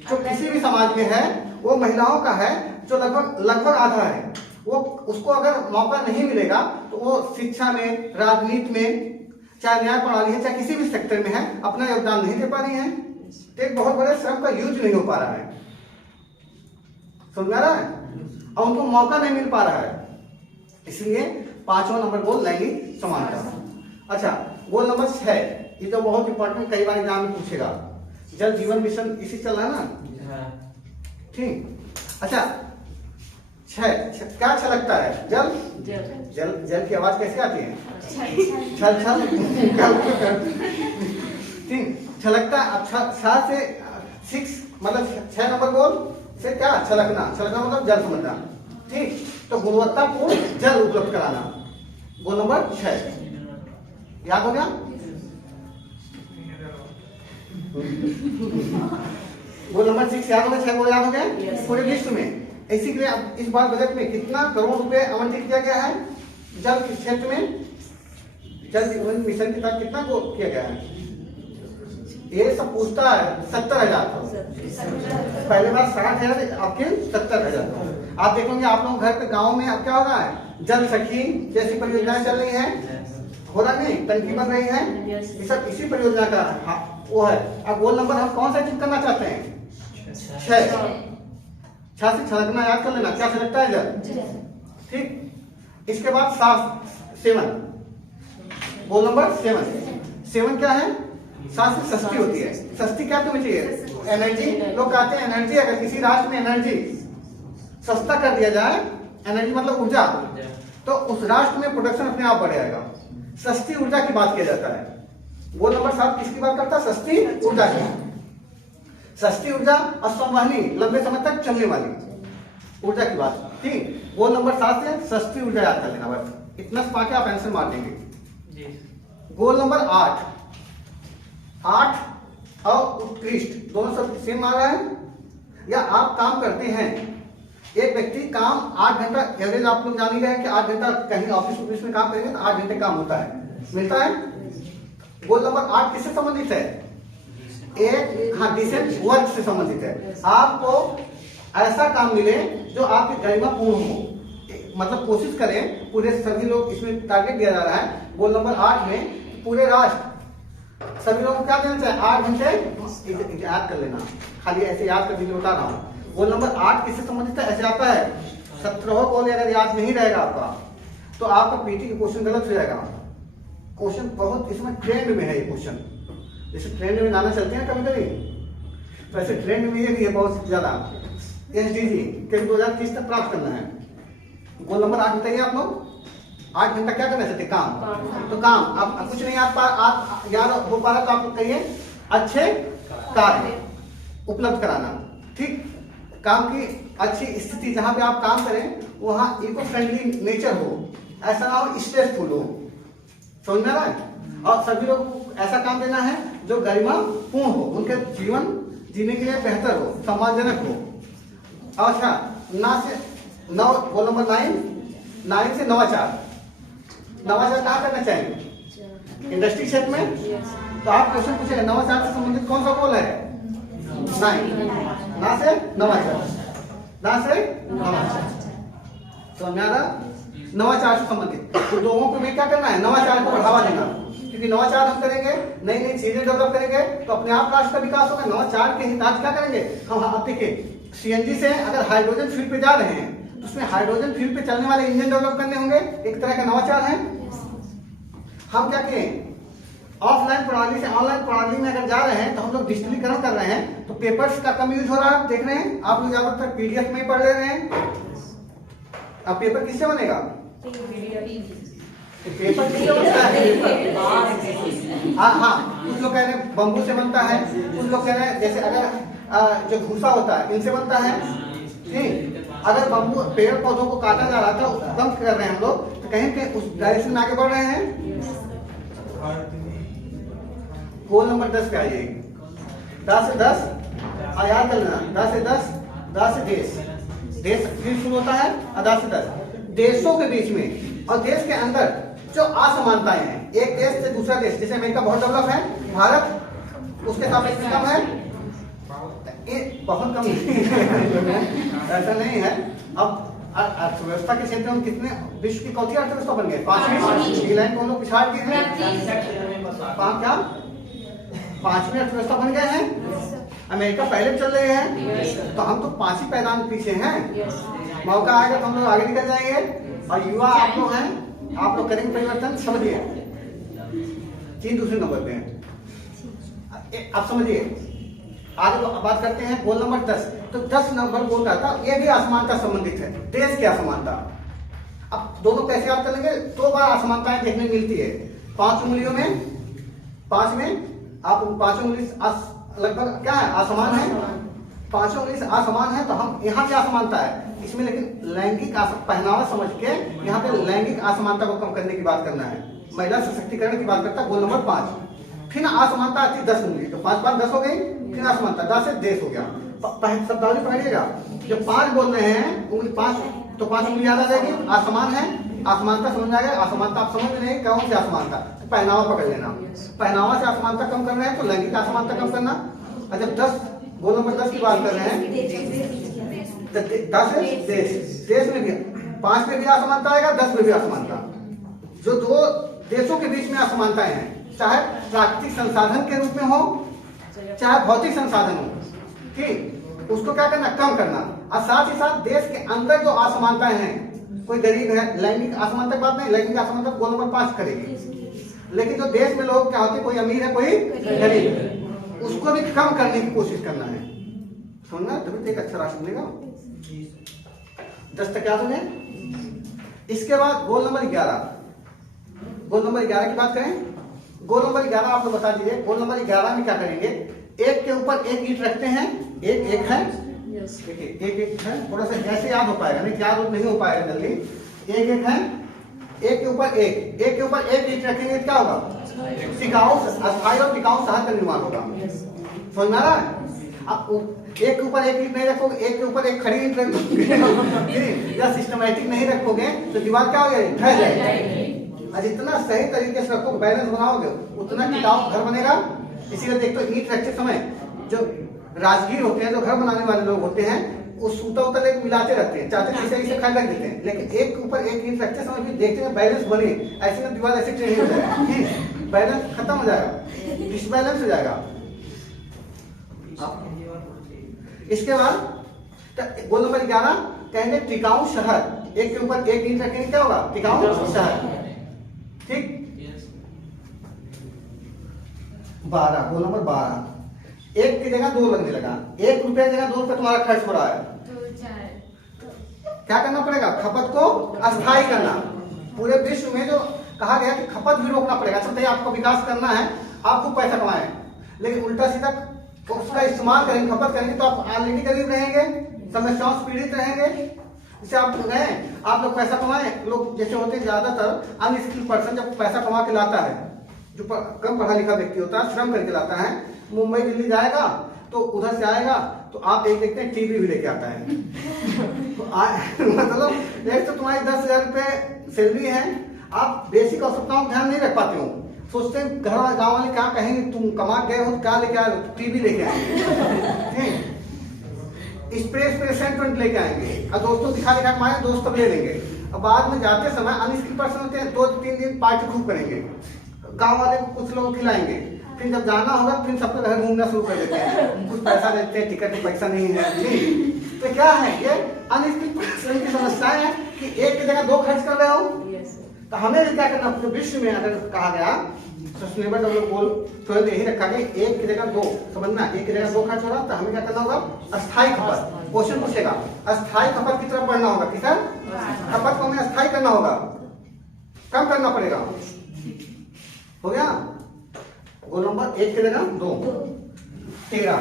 जो किसी भी समाज में है वो महिलाओं का है, जो लगभग आधा है, वो उसको अगर मौका नहीं मिलेगा तो वो शिक्षा में, राजनीति में, चाहे न्याय प्रणाली है, चाहे किसी भी सेक्टर में है, अपना योगदान नहीं दे पा रही है। तो एक बहुत बड़े श्रम का यूज नहीं हो पा रहा है, समझ आ रहा है? और उनको मौका नहीं मिल पा रहा है, इसलिए 5वां नंबर गोल लैंगिक समानता। अच्छा, गोल नंबर 6, ये तो बहुत इंपॉर्टेंट, कई बार एग्जाम में पूछेगा, जल जीवन मिशन इसी चल रहा है ना, ठीक। अच्छा 6 क्या अच्छा लगता है? जल जल जल की आवाज कैसे आती है? छल छल ठीक, छलकता। अब 6 से 6 मतलब 6 नंबर गोल से क्या छलकना, छलकना मतलब जल समझना। ठीक, तो गुणवत्तापूर्ण जल उपलब्ध कराना, गोल नंबर 6 याद हो गया। गोल नंबर 6 याद हो गया, 6 गोल याद हो गए पूरे लिस्ट में। इसी के लिए अब इस बार बजट में कितना करोड़ रुपए आवंटित किया गया है जल के क्षेत्र में, जल जीवन मिशन के तहत कितना को किया गया है? ये सब पूछता है 70,000। पहले बार 60,000, आपके 70,000। आप देखोगे आप लोग घर पे गांव में अब क्या हो रहा है, जल सखी जैसी परियोजनाएं चल रही है, हो रहा नहीं, टंकी बन रही है, ये सब इसी परियोजना का वो है। अब गोल नंबर हम कौन सा अचीव करना चाहते हैं? 6 से छलकना याद कर लेना, क्या छलकता है जल। ठीक, इसके बाद 7 गोल नंबर 7 क्या है? 7 से सस्ती होती है। सस्ती क्या तुम्हें चाहिए? एनर्जी। लोग कहते हैं एनर्जी, अगर किसी राष्ट्र में एनर्जी सस्ता कर दिया जाए, एनर्जी मतलब ऊर्जा, तो उस राष्ट्र में प्रोडक्शन अपने आप बढ़ जाएगा। सस्ती ऊर्जा की बात किया जाता है। गोल नंबर 7 किसकी बात करता है? सस्ती ऊर्जा की। सस्ती ऊर्जा और संवहनी, लंबे समय तक चलने वाली ऊर्जा की बात। ठीक, गोल नंबर 7 से सस्ती ऊर्जा याद कर लेना, बस इतना पाके आप आंसर मार देंगे। गोल नंबर 8 और उत्कृष्ट दोनों सब सेम आ रहा है, या आप काम करते हैं, एक व्यक्ति काम 8 घंटा एवरेज, आप लोग जान ही रहे हैं कि 8 घंटा कहीं ऑफिस में काम करेंगे तो 8 घंटे काम होता है, मिलता है। गोल नंबर 8 किससे संबंधित है? एक डिसेंट वर्क से संबंधित है। आपको ऐसा काम मिले जो आपकी गरिमा पूर्ण हो, मतलब कोशिश करें पूरे सभी लोग, इसमें टारगेट दिया जा रहा है गोल नंबर 8 में, पूरे राष्ट्र सभी लोगों को क्या देना चाहिए? 8 घंटे याद कर लेना, खाली ऐसे याद कर दीजिए, बता रहा हूँ। गोल नंबर 8 किससे संबंधित है? ऐसे आता है 17 गोल, अगर याद नहीं रहेगा आपका तो आपका पीटी का क्वेश्चन गलत हो जाएगा। क्वेश्चन बहुत इसमें ट्रेंड में है ये क्वेश्चन, जैसे ट्रेंड में गाना चलते हैं कभी कभी, तो ऐसे ट्रेंड में ये भी है बहुत ज्यादा। एसडीजी के 2030 तक प्राप्त करना है। गोल नंबर 8 बताइए आप लोग, 8 घंटा क्या करना चाहते? काम। तो काम अब कुछ नहीं आप याद हो पा रहा तो आप कहिए अच्छे कार्य उपलब्ध कराना। ठीक, काम की अच्छी स्थिति, जहां पे आप काम करें वहां इको फ्रेंडली नेचर हो, ऐसा ना हो स्ट्रेसफुल हो, समझ में आ रहा है? और सभी लोग को ऐसा काम देना है जो गरिमा पूर्ण हो, उनके जीवन जीने के लिए बेहतर हो, सम्मानजनक हो। अच्छा, ना से 9 गोल नंबर 9 से नवाचार कहाँ करना चाहिए? इंडस्ट्री क्षेत्र में। तो आप क्वेश्चन पूछेगा नवाचार से संबंधित कौन सा गोल है? 9 ना से नवाचार, समझ में आ रहा? नवाचार से संबंधित तो लोगों को में क्या करना है? नवाचार को बढ़ावा देना, क्योंकि नवाचार हम करेंगे, नई नई चीजें डेवलप करेंगे तो अपने आप राष्ट्र का विकास होगा। नवाचार के हिताज क्या करेंगे हम? आप देखिए सीएनजी से अगर हाइड्रोजन फ्यूल पे जा रहे हैं तो उसमें हाइड्रोजन फ्यूल पे चलने वाले इंजन डेवलप करने होंगे, एक तरह का नवाचार है। हम क्या करें? ऑफलाइन प्रणाली से ऑनलाइन प्रणाली में अगर जा रहे हैं तो हम लोग डिजिटलीकरण कर रहे हैं, तो पेपर्स का कम यूज हो रहा है, देख रहे हैं आप लोग ज्यादातर पीडीएफ में ही पढ़ ले रहे हैं। अब पेपर किससे बनेगा? पेपर किससे बनता है? हाँ, कुछ लोग कह रहे हैं बम्बू से बनता है, कुछ लोग कह रहे हैं जैसे अगर जो भूसा होता है इनसे बनता है। ठीक, अगर बम्बू पेड़ पौधों को काटा जा रहा था, कम कर रहे हैं हम लोग, तो कहीं के उस डायरेक्शन में आगे बढ़ रहे हैं। गोल नंबर 10 पे आइए, 10 से 10 याद कर लेना, 10 से 10 से देश फिर शुरू होता है, 10 से 10 देशों के बीच में और देश के अंदर जो असमानताएं हैं, एक देश से दूसरा देश, जैसे अमेरिका बहुत डेवलप है, भारत उसके सापेक्ष कम है, बहुत कम ऐसा नहीं है। अब अर्थव्यवस्था के क्षेत्र में कितने विश्व की कौथी अर्थव्यवस्था बन गए? 5वीं लाइन को हम लोग पिछाड़ के हैं, क्या 5वीं अर्थव्यवस्था बन गए हैं। अमेरिका पहले चल रहे हैं, तो हम तो 5 पैदान पीछे हैं। मौका आएगा तो हम लोग आगे निकल जाएंगे। और युवा आप लोग हैं, आप लोग करेंगे परिवर्तन। समझिए, चीन दूसरे नंबर पे है। आप समझिए, आगे बात करते हैं गोल नंबर 10। तो 10 नंबर गोल का था, ये भी असमानता संबंधित है, देश की असमानता। अब दोनों कैसे याद कर लेंगे? 2 बार असमानताएं देखने मिलती है, 5 उंगलियों में, 5 में आप पांचों उंगली लगभग क्या है, असमान है, पांचों उंगली असमान है, तो हम यहाँ पे असमानता है इसमें, लेकिन लैंगिक पहनावा समझ के यहाँ पे लैंगिक असमानता को कम करने की बात करना है, महिला सशक्तिकरण की बात करता है। Goal number 5। फिर असमानता आती है 10 उंगली, तो 5 5 10 हो गई। फिर असमानता 10 से देश हो गया। शब्दावली पढ़िएगा, जब 5 बोल रहे हैं उंगली 5, तो 5 उंगली याद आ जाएगी। असमान है, असमानता समझ आ गया। असमानता आप समझ नहीं कौन सी असमानता, तो पहनावा पकड़ लेना। पहनावा से असमानता कम कर रहे हैं तो लैंगिक असमानता कम करना। और जब 10 गोल नंबर 10 की बात कर रहे हैं, 10 है देश, देश में भी 5 में भी असमानता आएगा, 10 में भी असमानता। जो दो देशों के बीच में असमानताएं हैं, चाहे प्राकृतिक संसाधन के रूप में हो चाहे भौतिक संसाधन हो, ठीक, उसको क्या करना, कम करना। और साथ ही साथ देश के अंदर जो असमानताएं हैं, कोई गरीब है, लैंगिक असमानता की बात नहीं, लैंगिक असमानता गोल नंबर 5 करेगी। लेकिन जो देश में लोग क्या होते, कोई अमीर है कोई गरीब है, उसको भी कम करने की कोशिश करना है। सुनना तभी एक अच्छा राष्ट्र मिलेगा। 10 तक याद हो जाए। इसके बाद गोल नंबर 11, गोल नंबर 11 की बात करें। गोल नंबर 11 आप लोग बता दीजिए, गोल नंबर 11 में क्या करेंगे, एक के ऊपर एक ईंट रखते हैं, एक एक है, एक एक है, थोड़ा सा ऐसे याद हो पाएगा, नहीं याद नहीं हो पाएगा जल्दी। एक एक है, एक के ऊपर एक के ऊपर एक ईंट रखेंगे, क्या होगा, टिकाऊ, अस्थायी और टिकाऊ शहर का निर्माण होगा। समझ में आ रहा है। आप एक के ऊपर एक ईंट नहीं रखोगे, एक के ऊपर एक खड़ी ईंट रखोगे या सिस्टमैटिक नहीं रखोगे तो दीवार क्या हो जाएगी, ढह जाएगी। और जितना सही तरीके से रखोगे, बैलेंस बनाओगे, उतना टिकाऊ घर बनेगा। इसीलिए देखो ईंट रखते समय जो राजगीर होते हैं, जो घर बनाने वाले लोग होते हैं, वो सूता उतर एक मिलाते रहते हैं, चाहते हैं इसे खड़ रख देते हैं, लेकिन एक के ऊपर एक ईंट रखते समय भी देखते हैं बैलेंस बने, ऐसे में दीवार ऐसे टेढ़ी हो जाएगी, बैलेंस खत्म हो जाएगा, डिसबैलेंस हो जाएगा। इसके बाद गोल नंबर 11 कहेंगे टिकाऊ शहर। एक के ऊपर एक ईंट रखेंगे, क्या होगा, टिकाऊ शहर, ठीक। 12, गोल नंबर 12, एक की जगह 2 लगने लगा, 1 रुपये की जगह 2 रुपये तुम्हारा खर्च हो रहा है, क्या करना पड़ेगा, खपत को अस्थायी करना। पूरे विश्व में जो कहा गया कि खपत भी रोकना पड़ेगा। अच्छा, आपको विकास करना है, आपको पैसा कमाए, लेकिन उल्टा सीधा उसका इस्तेमाल करेंगे, खपत करेंगे, तो आप ऑलरेडी गरीब रहेंगे, समस्याओं से पीड़ित रहेंगे। जैसे आप गए, आप लोग पैसा कमाए, लोग जैसे होते हैं ज्यादातर अनस्किल्ड पर्सन जब पैसा कमा के लाता है, जो कम पढ़ा लिखा व्यक्ति होता है, श्रम करके लाता है, मुंबई दिल्ली जाएगा तो उधर से आएगा तो आप एक देखते हैं टीवी भी लेके आता है तो मतलब एक तो तुम्हारी 10,000 रुपये सैलरी है, आप बेसिक आवश्यकताओं का ध्यान नहीं रख पाते हो, सोचते हैं घर वाले गाँव वाले क्या कहेंगे, तुम कमा गए हो, क्या लेके आए हो, टीवी लेके आएंगे, स्प्रे सेंट लेके आएंगे, और दोस्तों दिखा दिखा के दोस्त तब ले लेंगे। अब बाद में जाते समय अनस्किल्ड पर्सन होते हैं, 2-3 दिन पार्टी खूब करेंगे, गांव वाले को कुछ लोग खिलाएंगे, फिर जब जाना होगा फिर सबके घर घूमना शुरू कर देते हैं, कुछ पैसा देते हैं, टिकट में पैसा नहीं है। तो क्या है ये अनस्किल्ड पर्सन की समस्या है कि एक की जगह 2 खर्च कर रहे हो। तो हमें क्या करना, विश्व में अगर कहा गया सस्टेनेबल डेवलपमेंट गोल तो यही रखा गया, एक की जगह 2, समझना, एक की जगह 2 खर्च हो रहा, तो हमें क्या करना होगा, अस्थायी खपत। क्वेश्चन पूछेगा, अस्थायी खपत की तरफ बढ़ना होगा, किधर, खपत को हमें अस्थायी करना होगा, कम करना पड़ेगा। हो गया, गोल नंबर 1 की जगह 2, 13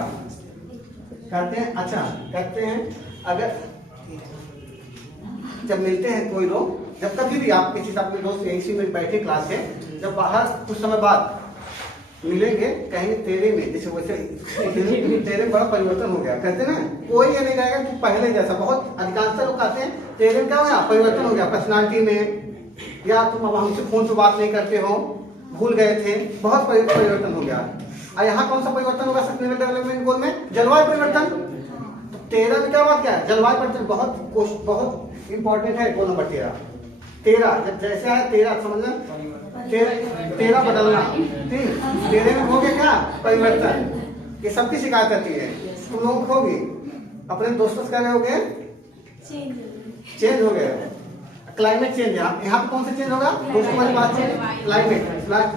करते हैं। अच्छा करते हैं, अगर जब मिलते हैं कोई लोग, जब कभी भी आप किसी से अपने दोस्त इसी में बैठे क्लास से, जब बाहर कुछ समय बाद मिलेंगे, कहेंगे तेरे में, जैसे वैसे तेरे में बड़ा परिवर्तन हो गया, कहते ना, कोई ये नहीं कहेगा तू पहले जैसा। बहुत अधिकांशतः लोग कहते हैं तेरे में क्या हो गया, परिवर्तन हो गया पर्सनालिटी में, या तुम अब हमसे फोन पे बात नहीं करते हो, भूल गए थे, बहुत परिवर्तन हो गया। और यहाँ कौन सा परिवर्तन होगा सस्टेनेबल डेवलपमेंट गोल में, जलवायु परिवर्तन। तो 13 में क्या बात क्या है, जलवायु परिवर्तन बहुत इंपॉर्टेंट है। गोल नंबर 13 जब जैसे आए 13 समझना, 13 बदलना, ठीक, 13 में हो गया क्या, परिवर्तन। ये सबकी शिकायत आती है, तुम लोग होगी अपने दोस्तों से, क्या हो गए, चेंज हो गया, क्लाइमेट चेंज है। यहाँ पे कौन सा चेंज होगा, दोस्तों वाली बात है, क्लाइमेट,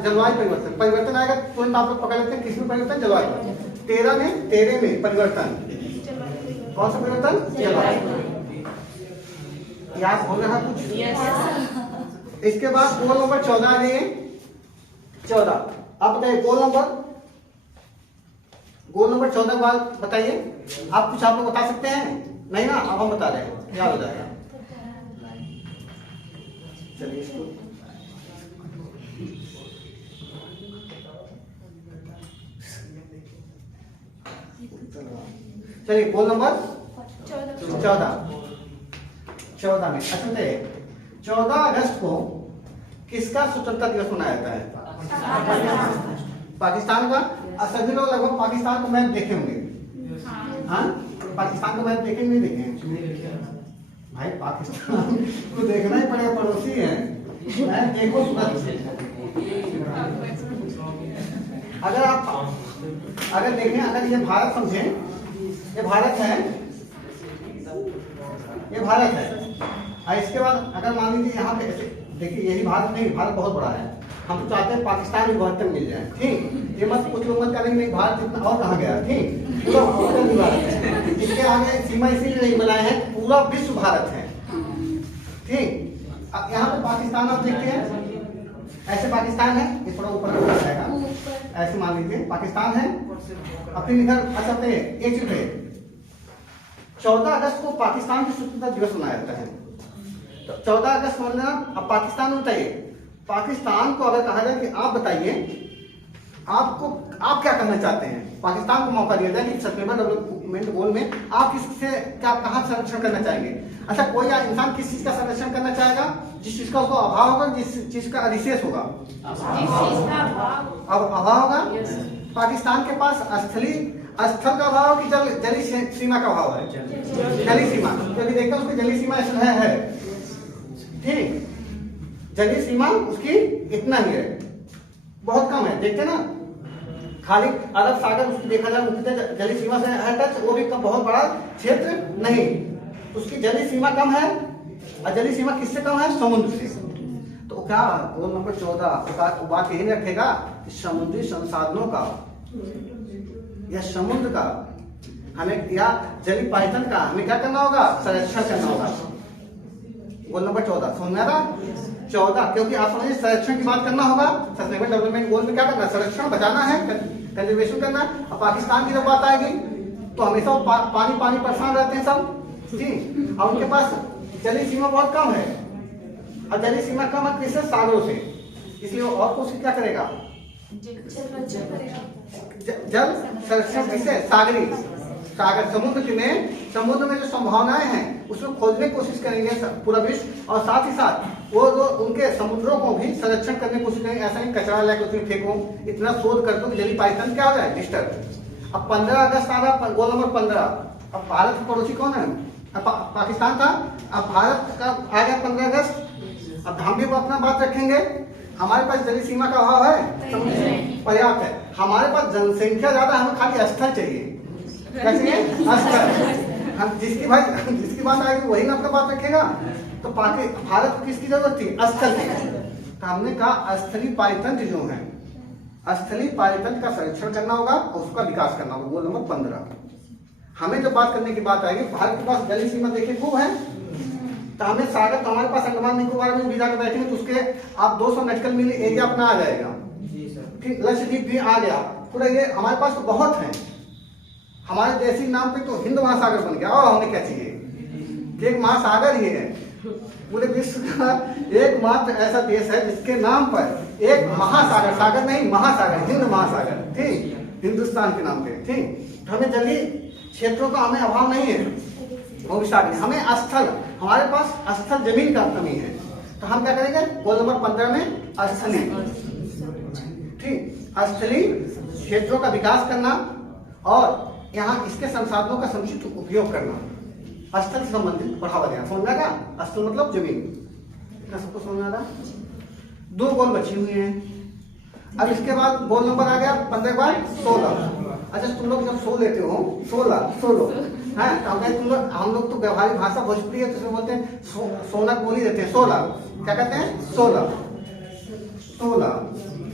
जलवायु परिवर्तन। परिवर्तन आएगा तुरंत आप लोग पकड़ लेते हैं, किसमें परिवर्तन, जलवायु। 13 में परिवर्तन, कौन सा परिवर्तन, जलवायु। याद हो रहा कुछ। इसके बाद गोल नंबर 14 आ जाइए, 14 आप बताइए, गोल नंबर गोल नंबर 14 के बाद बताइए। आप कुछ आप लोग बता सकते हैं? नहीं ना, अब हम बता रहे हैं, याद हो जाएगा। चलिए इसको चलिए गोल नंबर 14 में अच्छा बताइए 14 अगस्त को किसका स्वतंत्रता दिवस मनाया जाता है? पाकिस्तान का। और सभी लोग लगभग पाकिस्तान को मैच देखे होंगे। हाँ, पाकिस्तान को मैच देखे नहीं देखे? भाई पाकिस्तान को देखना ही पड़ेगा, पड़ोसी है। मैच देखो अगर आप अगर देखें, अगर ये भारत समझे, ये भारत है, ये भारत है। और इसके बाद अगर मान लीजिए यहाँ पे देखिए, यही भारत नहीं, भारत बहुत बड़ा है। हम तो चाहते हैं पाकिस्तान भी बहुत मिल जाए, ठीक। ये मत कुछ लोग मत करेंगे भारत इतना और कहाँ गया, ठीक। पूरा भारत है, इसके आगे सीमा इसीलिए नहीं बनाए हैं, पूरा विश्व भारत है, ठीक। अब यहाँ पे पाकिस्तान आप देखते हैं, ऐसे पाकिस्तान है, ये थोड़ा ऊपर जाएगा, ऐसे मान लीजिए पाकिस्तान है। अब फिर इधर अच्छा एक चीज है, 14 अगस्त को पाकिस्तान की स्वतंत्रता दिवस मनाया जाता है। तो 14 अगस्त मनाना, अब पाकिस्तान में बताइए, पाकिस्तान को अगर कहा जाए कि आप बताइए आप क्या करना चाहते हैं, पाकिस्तान को मौका दिया जाए कि सस्टेनेबल डेवलपमेंट गोल में आप किससे क्या कहाँ संरक्षण करना चाहेंगे। अच्छा, कोई इंसान किस चीज का संरक्षण करना चाहेगा? जिस चीज का उसको अभाव होगा, जिस चीज का अधिशेष होगा, अब अभाव होगा। पाकिस्तान के पास स्थल का अभाव कि जली सीमा का अभाव है? जली सीमा, क्योंकि देखते हैं उसकी जली सीमा है, ठीक। जलीय सीमा उसकी इतना ही है, बहुत कम है, देखते ना। खाली अरब सागर उसकी देखा जाए, उसकी जलीय सीमा से है टच, वो भी बहुत बड़ा क्षेत्र नहीं, उसकी जलीय सीमा कम है। और जलीय सीमा किससे कम है? समुद्र से। तो क्या गोल नंबर 14 बात यही रखेगा कि समुद्री संसाधनों का या समुद्र का हमें, या जलीय पायतन का हमें क्या करना होगा? संरक्षण करना होगा। गोल नंबर 14 समझ में आ रहा? 14, क्योंकि आप समझिए संरक्षण की बात करना होगा। सस्टेनेबल डेवलपमेंट गोल में क्या करना है? संरक्षण, बचाना है, कंजर्वेशन करना है। अब पाकिस्तान की जब बात आएगी तो हमेशा पानी परेशान रहते हैं सब, ठीक। और उनके पास जलीय सीमा बहुत कम है, और जलीय सीमा कम है किससे? सागरों से। इसलिए वो और कोशिश क्या करेगा? जल संरक्षण कैसे? सागरी सागर, समुद्र में जो संभावनाएं हैं उसमें खोजने की कोशिश करेंगे पूरा विश्व, और साथ ही साथ वो जो उनके समुद्रों को भी संरक्षण करने की कोशिश करेंगे। ऐसा नहीं कचरा लाके उसमें फेंको, इतना शोध कर दो कि जलीय पायतन क्या हो जाए? डिस्टर्ब। अब 15 अगस्त आ रहा, गोल नंबर 15। अब भारत का पड़ोसी कौन है? पाकिस्तान था। अब भारत का आ गया 15 अगस्त। अब हम भी अपना बात रखेंगे, हमारे पास जलीय सीमा का अभाव है, पर्याप्त है। हमारे पास जनसंख्या ज्यादा, हमें खाली स्थल चाहिए। कैसे? स्थल। हम जिसकी बात आएगी वही ना अपना बात रखेगा। तो भारत को किसकी जरूरत थी? स्थल की। तो हमने कहा स्थलीय पायतंत्र जो है, स्थलीय पायतंत्र का संरक्षण करना होगा और उसका विकास करना होगा। Goal number 15। हमें जब बात करने की बात आएगी, भारत के पास जलीय सीमा देखिए खूब है, तो हमें सागर, तो हमारे पास अंडमान निकोबार में भी जाकर बैठेंगे तो उसके आप 200 नॉटिकल मील एरिया अपना आ जाएगा, ठीक। लक्षद्वीप भी आ गया पूरा, ये हमारे पास तो बहुत है। हमारे देशी नाम पे तो हिंद महासागर बन गया, और हमें क्या चाहिए कि एक महासागर ही है। पूरे विश्व का एकमात्र ऐसा देश है जिसके नाम पर एक महासागर, सागर नहीं महासागर, हिंद महासागर, ठीक, हिंदुस्तान के नाम पे, ठीक। हमें जलीय क्षेत्रों का हमें अभाव नहीं है, वो भी सागर। हमें स्थल, हमारे पास स्थल जमीन का कमी है, तो हम क्या करेंगे? गोल नंबर 15 में स्थलीय, ठीक, स्थलीय क्षेत्रों का विकास करना और यहाँ इसके संसाधनों का समुचित उपयोग करना, स्थल से संबंधित बढ़ावा देना। समझ में आएगा? स्थल मतलब जमीन, इतना सबको समझ में आ रहा? 2 गोल बची हुई हैं। अब इसके बाद गोल नंबर आ गया 15 के बाद 16। अच्छा, तुम लोग जब सो लेते हो 16 है, तो हम लोग तो व्यवहारिक भाषा भोजपुरी है, तो उसमें बोलते हैं सोना बोल ही देते हैं। 16 क्या कहते हैं? 16,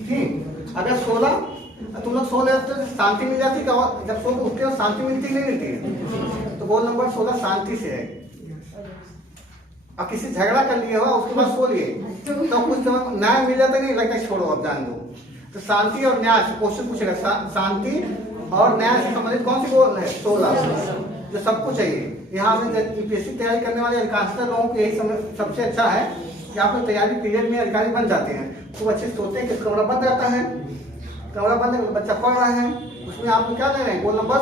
ठीक। अगर 16 तुम लोग सो लेते हो शांति मिल जाती है, जब सो उठते हो शांति मिलती नहीं मिलती? तो गोल नंबर 16 शांति से है। अब किसी झगड़ा कर लिए हो उसके बाद सो लिए तो कुछ न्याय मिल जाता नहीं, लगता है छोड़ो अब जान दो। तो शांति और न्याय क्वेश्चन पूछेगा, शांति और न्याय से संबंधित कौन सी गोल है? 16 जो सबको चाहिए। यहाँ में यूपीएससी तैयारी करने वाले अधिकांशतः लोगों को यही समय सबसे अच्छा है कि आप लोग तैयारी पीरियड में अधिकारी बन जाते हैं। खूब अच्छे से सोते हैं कि कमरा बंद रहता है, कमरा बंद है, बच्चा पढ़ रहा है, उसमें आप लोग क्या ले रहे हैं? गोल नंबर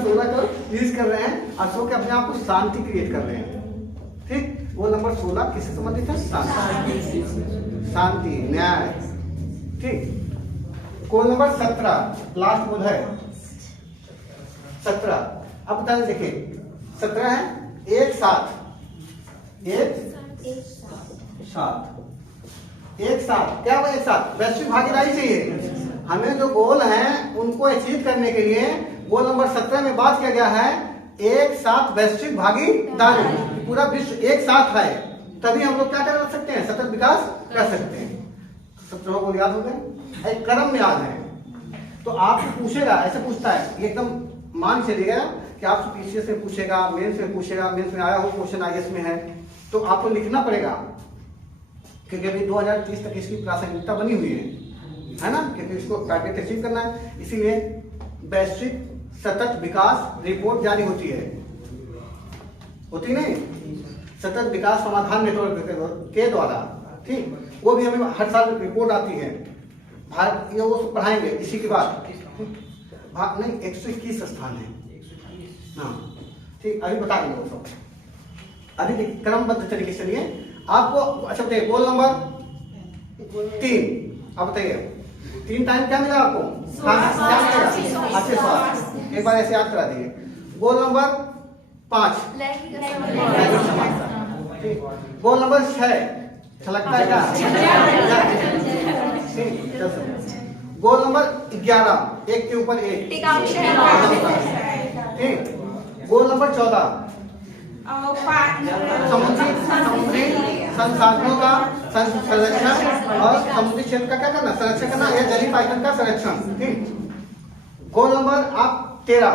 16 का यूज कर रहे हैं और सो के अपने आप को शांति क्रिएट कर रहे हैं। ठीक, गोल नंबर 16 किससे संबंधित है? शांति, न्याय। ठीक, गोल नंबर 17 लास्ट गोल है 17। अब बता दें, देखिए 17 है एक साथ क्या हुआ? एक साथ वैश्विक भागीदारी चाहिए हमें। जो गोल हैं उनको अचीव करने के लिए गोल नंबर 17 में बात किया गया है एक साथ वैश्विक भागीदारी। पूरा विश्व एक साथ है तभी हम लोग क्या कर सकते हैं? सतत विकास कर सकते हैं। 17 गोल याद हो गए, एक क्रम में याद है। तो आपको पूछेगा, ऐसे पूछता है, ये एकदम मान चलिएगा कि आपसे पीसीएस में पूछेगा, मेंस में पूछेगा, मेंस में आया हो क्वेश्चन आईएएस में है, तो आपको लिखना पड़ेगा क्योंकि अभी 2030 तक इसकी प्रासंगिकता बनी हुई है ना, क्योंकि इसको टारगेट अचीव करना है। इसीलिए वैश्विक सतत विकास रिपोर्ट जारी होती है, होती नहीं? सतत विकास समाधान नेटवर्क के द्वारा। ठीक, वो भी हमें हर साल रिपोर्ट आती है भारत, ये वो पढ़ाएंगे इसी के बाद। नहीं, 121 स्थान है। हाँ ठीक, अभी बता देंगे वो सब। अभी देखिए क्रमबद्ध तरीके से चलिए आपको। अच्छा बताइए गोल नंबर 3, अब बताइए 3 टाइम क्या मिला आपको? क्या मिलेगा? अच्छे स्वास्थ्य, एक बार ऐसे याद करा दिए। गोल नंबर 5 गोल नंबर 6 लगता है क्या? गोल नंबर 11 एक के ऊपर एक। ठीक, गोल नंबर 14 समुद्री संसाधनों का संरक्षण और समुद्री क्षेत्र का क्या करना? संरक्षण करना, या जलीय पाइथन का संरक्षण। ठीक, गोल नंबर आप 13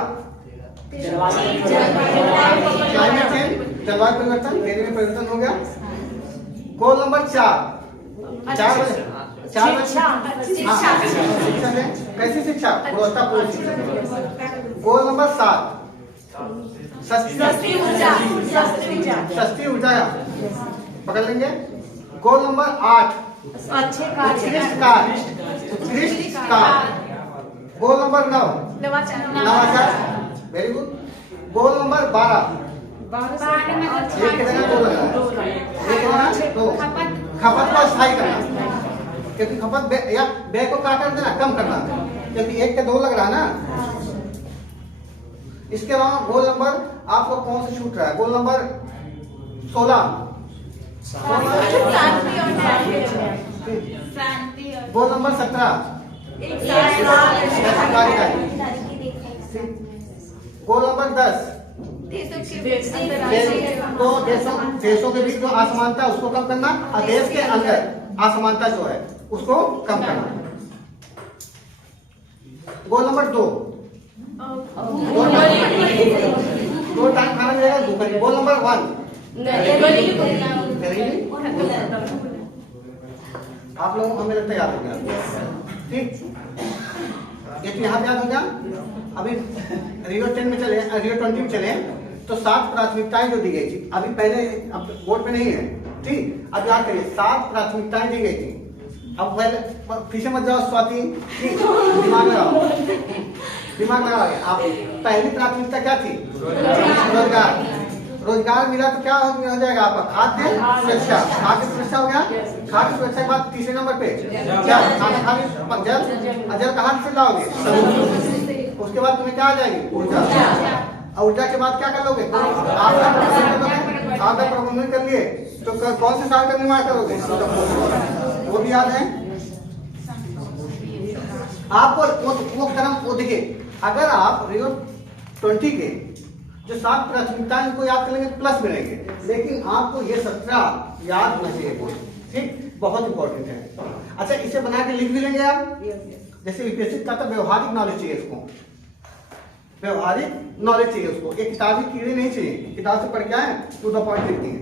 क्लाइमेट चेंज, जलवायु परिवर्तन, मेरे में परिवर्तन हो गया। गोल नंबर 4 शिक्षा है, कैसी शिक्षा? गुणवत्तापूर्ण शिक्षा। गोल नंबर 7 सस्ती ऊर्जा पकड़ लेंगे। गोल नंबर 8 उत्कृष्ट कार्य। गोल नंबर 9 नवाचार, वेरी गुड। गोल नंबर 12 एक के जगह 2 लगा, एक के जगह 2 खपत को स्थायी करना, क्योंकि खपत या व्यय को क्या कर देना? कम करना, क्योंकि 1 के 2 लग रहा है ना। इसके अलावा गोल नंबर आपको कौन सा छूट रहा है? Goal number 16 goal number 17 goal number 10 तो देशों के बीच जो असमानता उसको कम करना, और देश के अंदर असमानता जो है उसको कम करना। गोल नंबर 2 टाइम खाना मिलेगा 2। गोल नंबर 1 आप लोगों को हमें लगता याद हो गया। ठीक, ये तो यहाँ पे याद हो गया। अभी रियो 10 में चले, रियो 20 में चले तो 7 प्राथमिकताएं जो दी गई थी, अभी पहले अब बोर्ड पे नहीं है। ठीक, अब याद करिए 7 प्राथमिकताएं दी गई थी। अब पहले पीछे मत जाओ स्वाति, दिमाग लगाओ, दिमाग लगाओ। आप पहली प्राथमिकता क्या थी? रोजगार। रोजगार मिला तो क्या हो जाएगा आपका? खाद्य सुरक्षा। खाद्य सुरक्षा हो गया। खाद्य सुरक्षा के बाद तीसरे नंबर पे जल, खाना खाने जल, जल कहाँ से लाओगे? उसके बाद तुम्हें क्या आ जाएगी? ऊर्जा। और ऊर्जा के बाद क्या कर लोगे? आपदा प्रबंधन कर लिए तो कौन से साल का निर्माण करोगे? वो भी याद है आपको। वो क्रम वो देखिए, अगर आप रियो 20 के जो 7 प्राथमिकताएं को याद कर लेंगे तो प्लस मिलेंगे, लेकिन आपको ये 17 याद होना चाहिए। ठीक, बहुत इंपॉर्टेंट है। अच्छा, इसे बना के लिख भी लेंगे आप। जैसे यूपीएससी का तो व्यवहारिक नॉलेज चाहिए उसको, व्यवहारिक नॉलेज चाहिए उसको। एक किताबी कीड़े नहीं चाहिए, किताब से पढ़ के आए टू द पॉइंट लिखती है,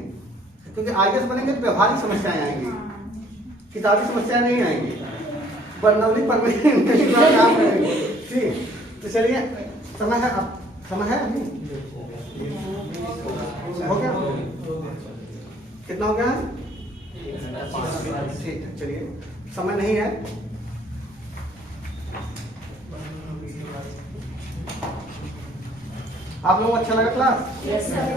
क्योंकि आईएएस बनेंगे तो व्यवहारिक समस्याएं आएंगी, किताबी समस्याएं नहीं आएंगी। बर्नौली पर ठीक, तो चलिए समय है, अब समय है अभी हो गया, कितना हो गया? ठीक है, चलिए समय नहीं है। आप लोगों को अच्छा लगा क्लास? Yes sir.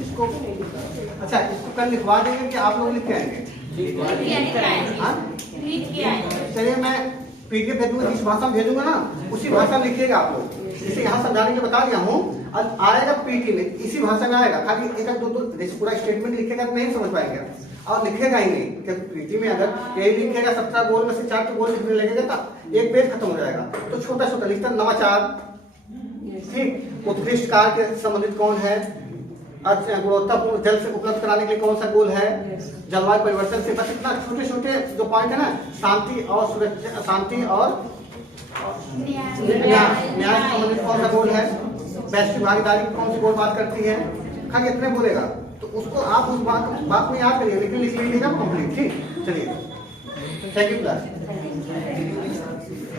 इसको अच्छा, इसको कल लिखवा देंगे कि आप लोग लिख के आएंगे? हाँ? चलिए मैं पीडीएफ भेजूंगा, जिस भाषा में भेजूंगा ना उसी भाषा में लिखिएगा आप लोग। जैसे यहाँ समझाने के बता दिया हूँ, अब आएगा पीटी में इसी भाषा में आएगा, खाली एक दो जैसे पूरा स्टेटमेंट लिखेगा तो नहीं समझ पाएंगे और लिखेगा ही नहीं, क्योंकि पीटी में अगर यही लिखेगा 17 गोल में से 4 के गोल लिखने लगेगा तो एक पेज खत्म हो जाएगा। तो छोटा छोटा लिखता नवाचार, ठीक, उत्कृष्ट कार्य के संबंधित कौन है, गुणवत्तापूर्ण जल से उपलब्ध कराने के लिए कौन सा गोल है, जलवायु परिवर्तन से, बस इतना छोटे छोटे जो पॉइंट है ना, शांति और सुरक्षा, शांति और न्याय से संबंधित कौन सा गोल है, वैश्विक भागीदारी कौन सी गोल बात करती है, खाली इतने बोलेगा तो उसको आप उस बात में याद करिए, लेकिन लिख लीजिएगा कंप्लीट। ठीक, चलिए, थैंक यू क्लास।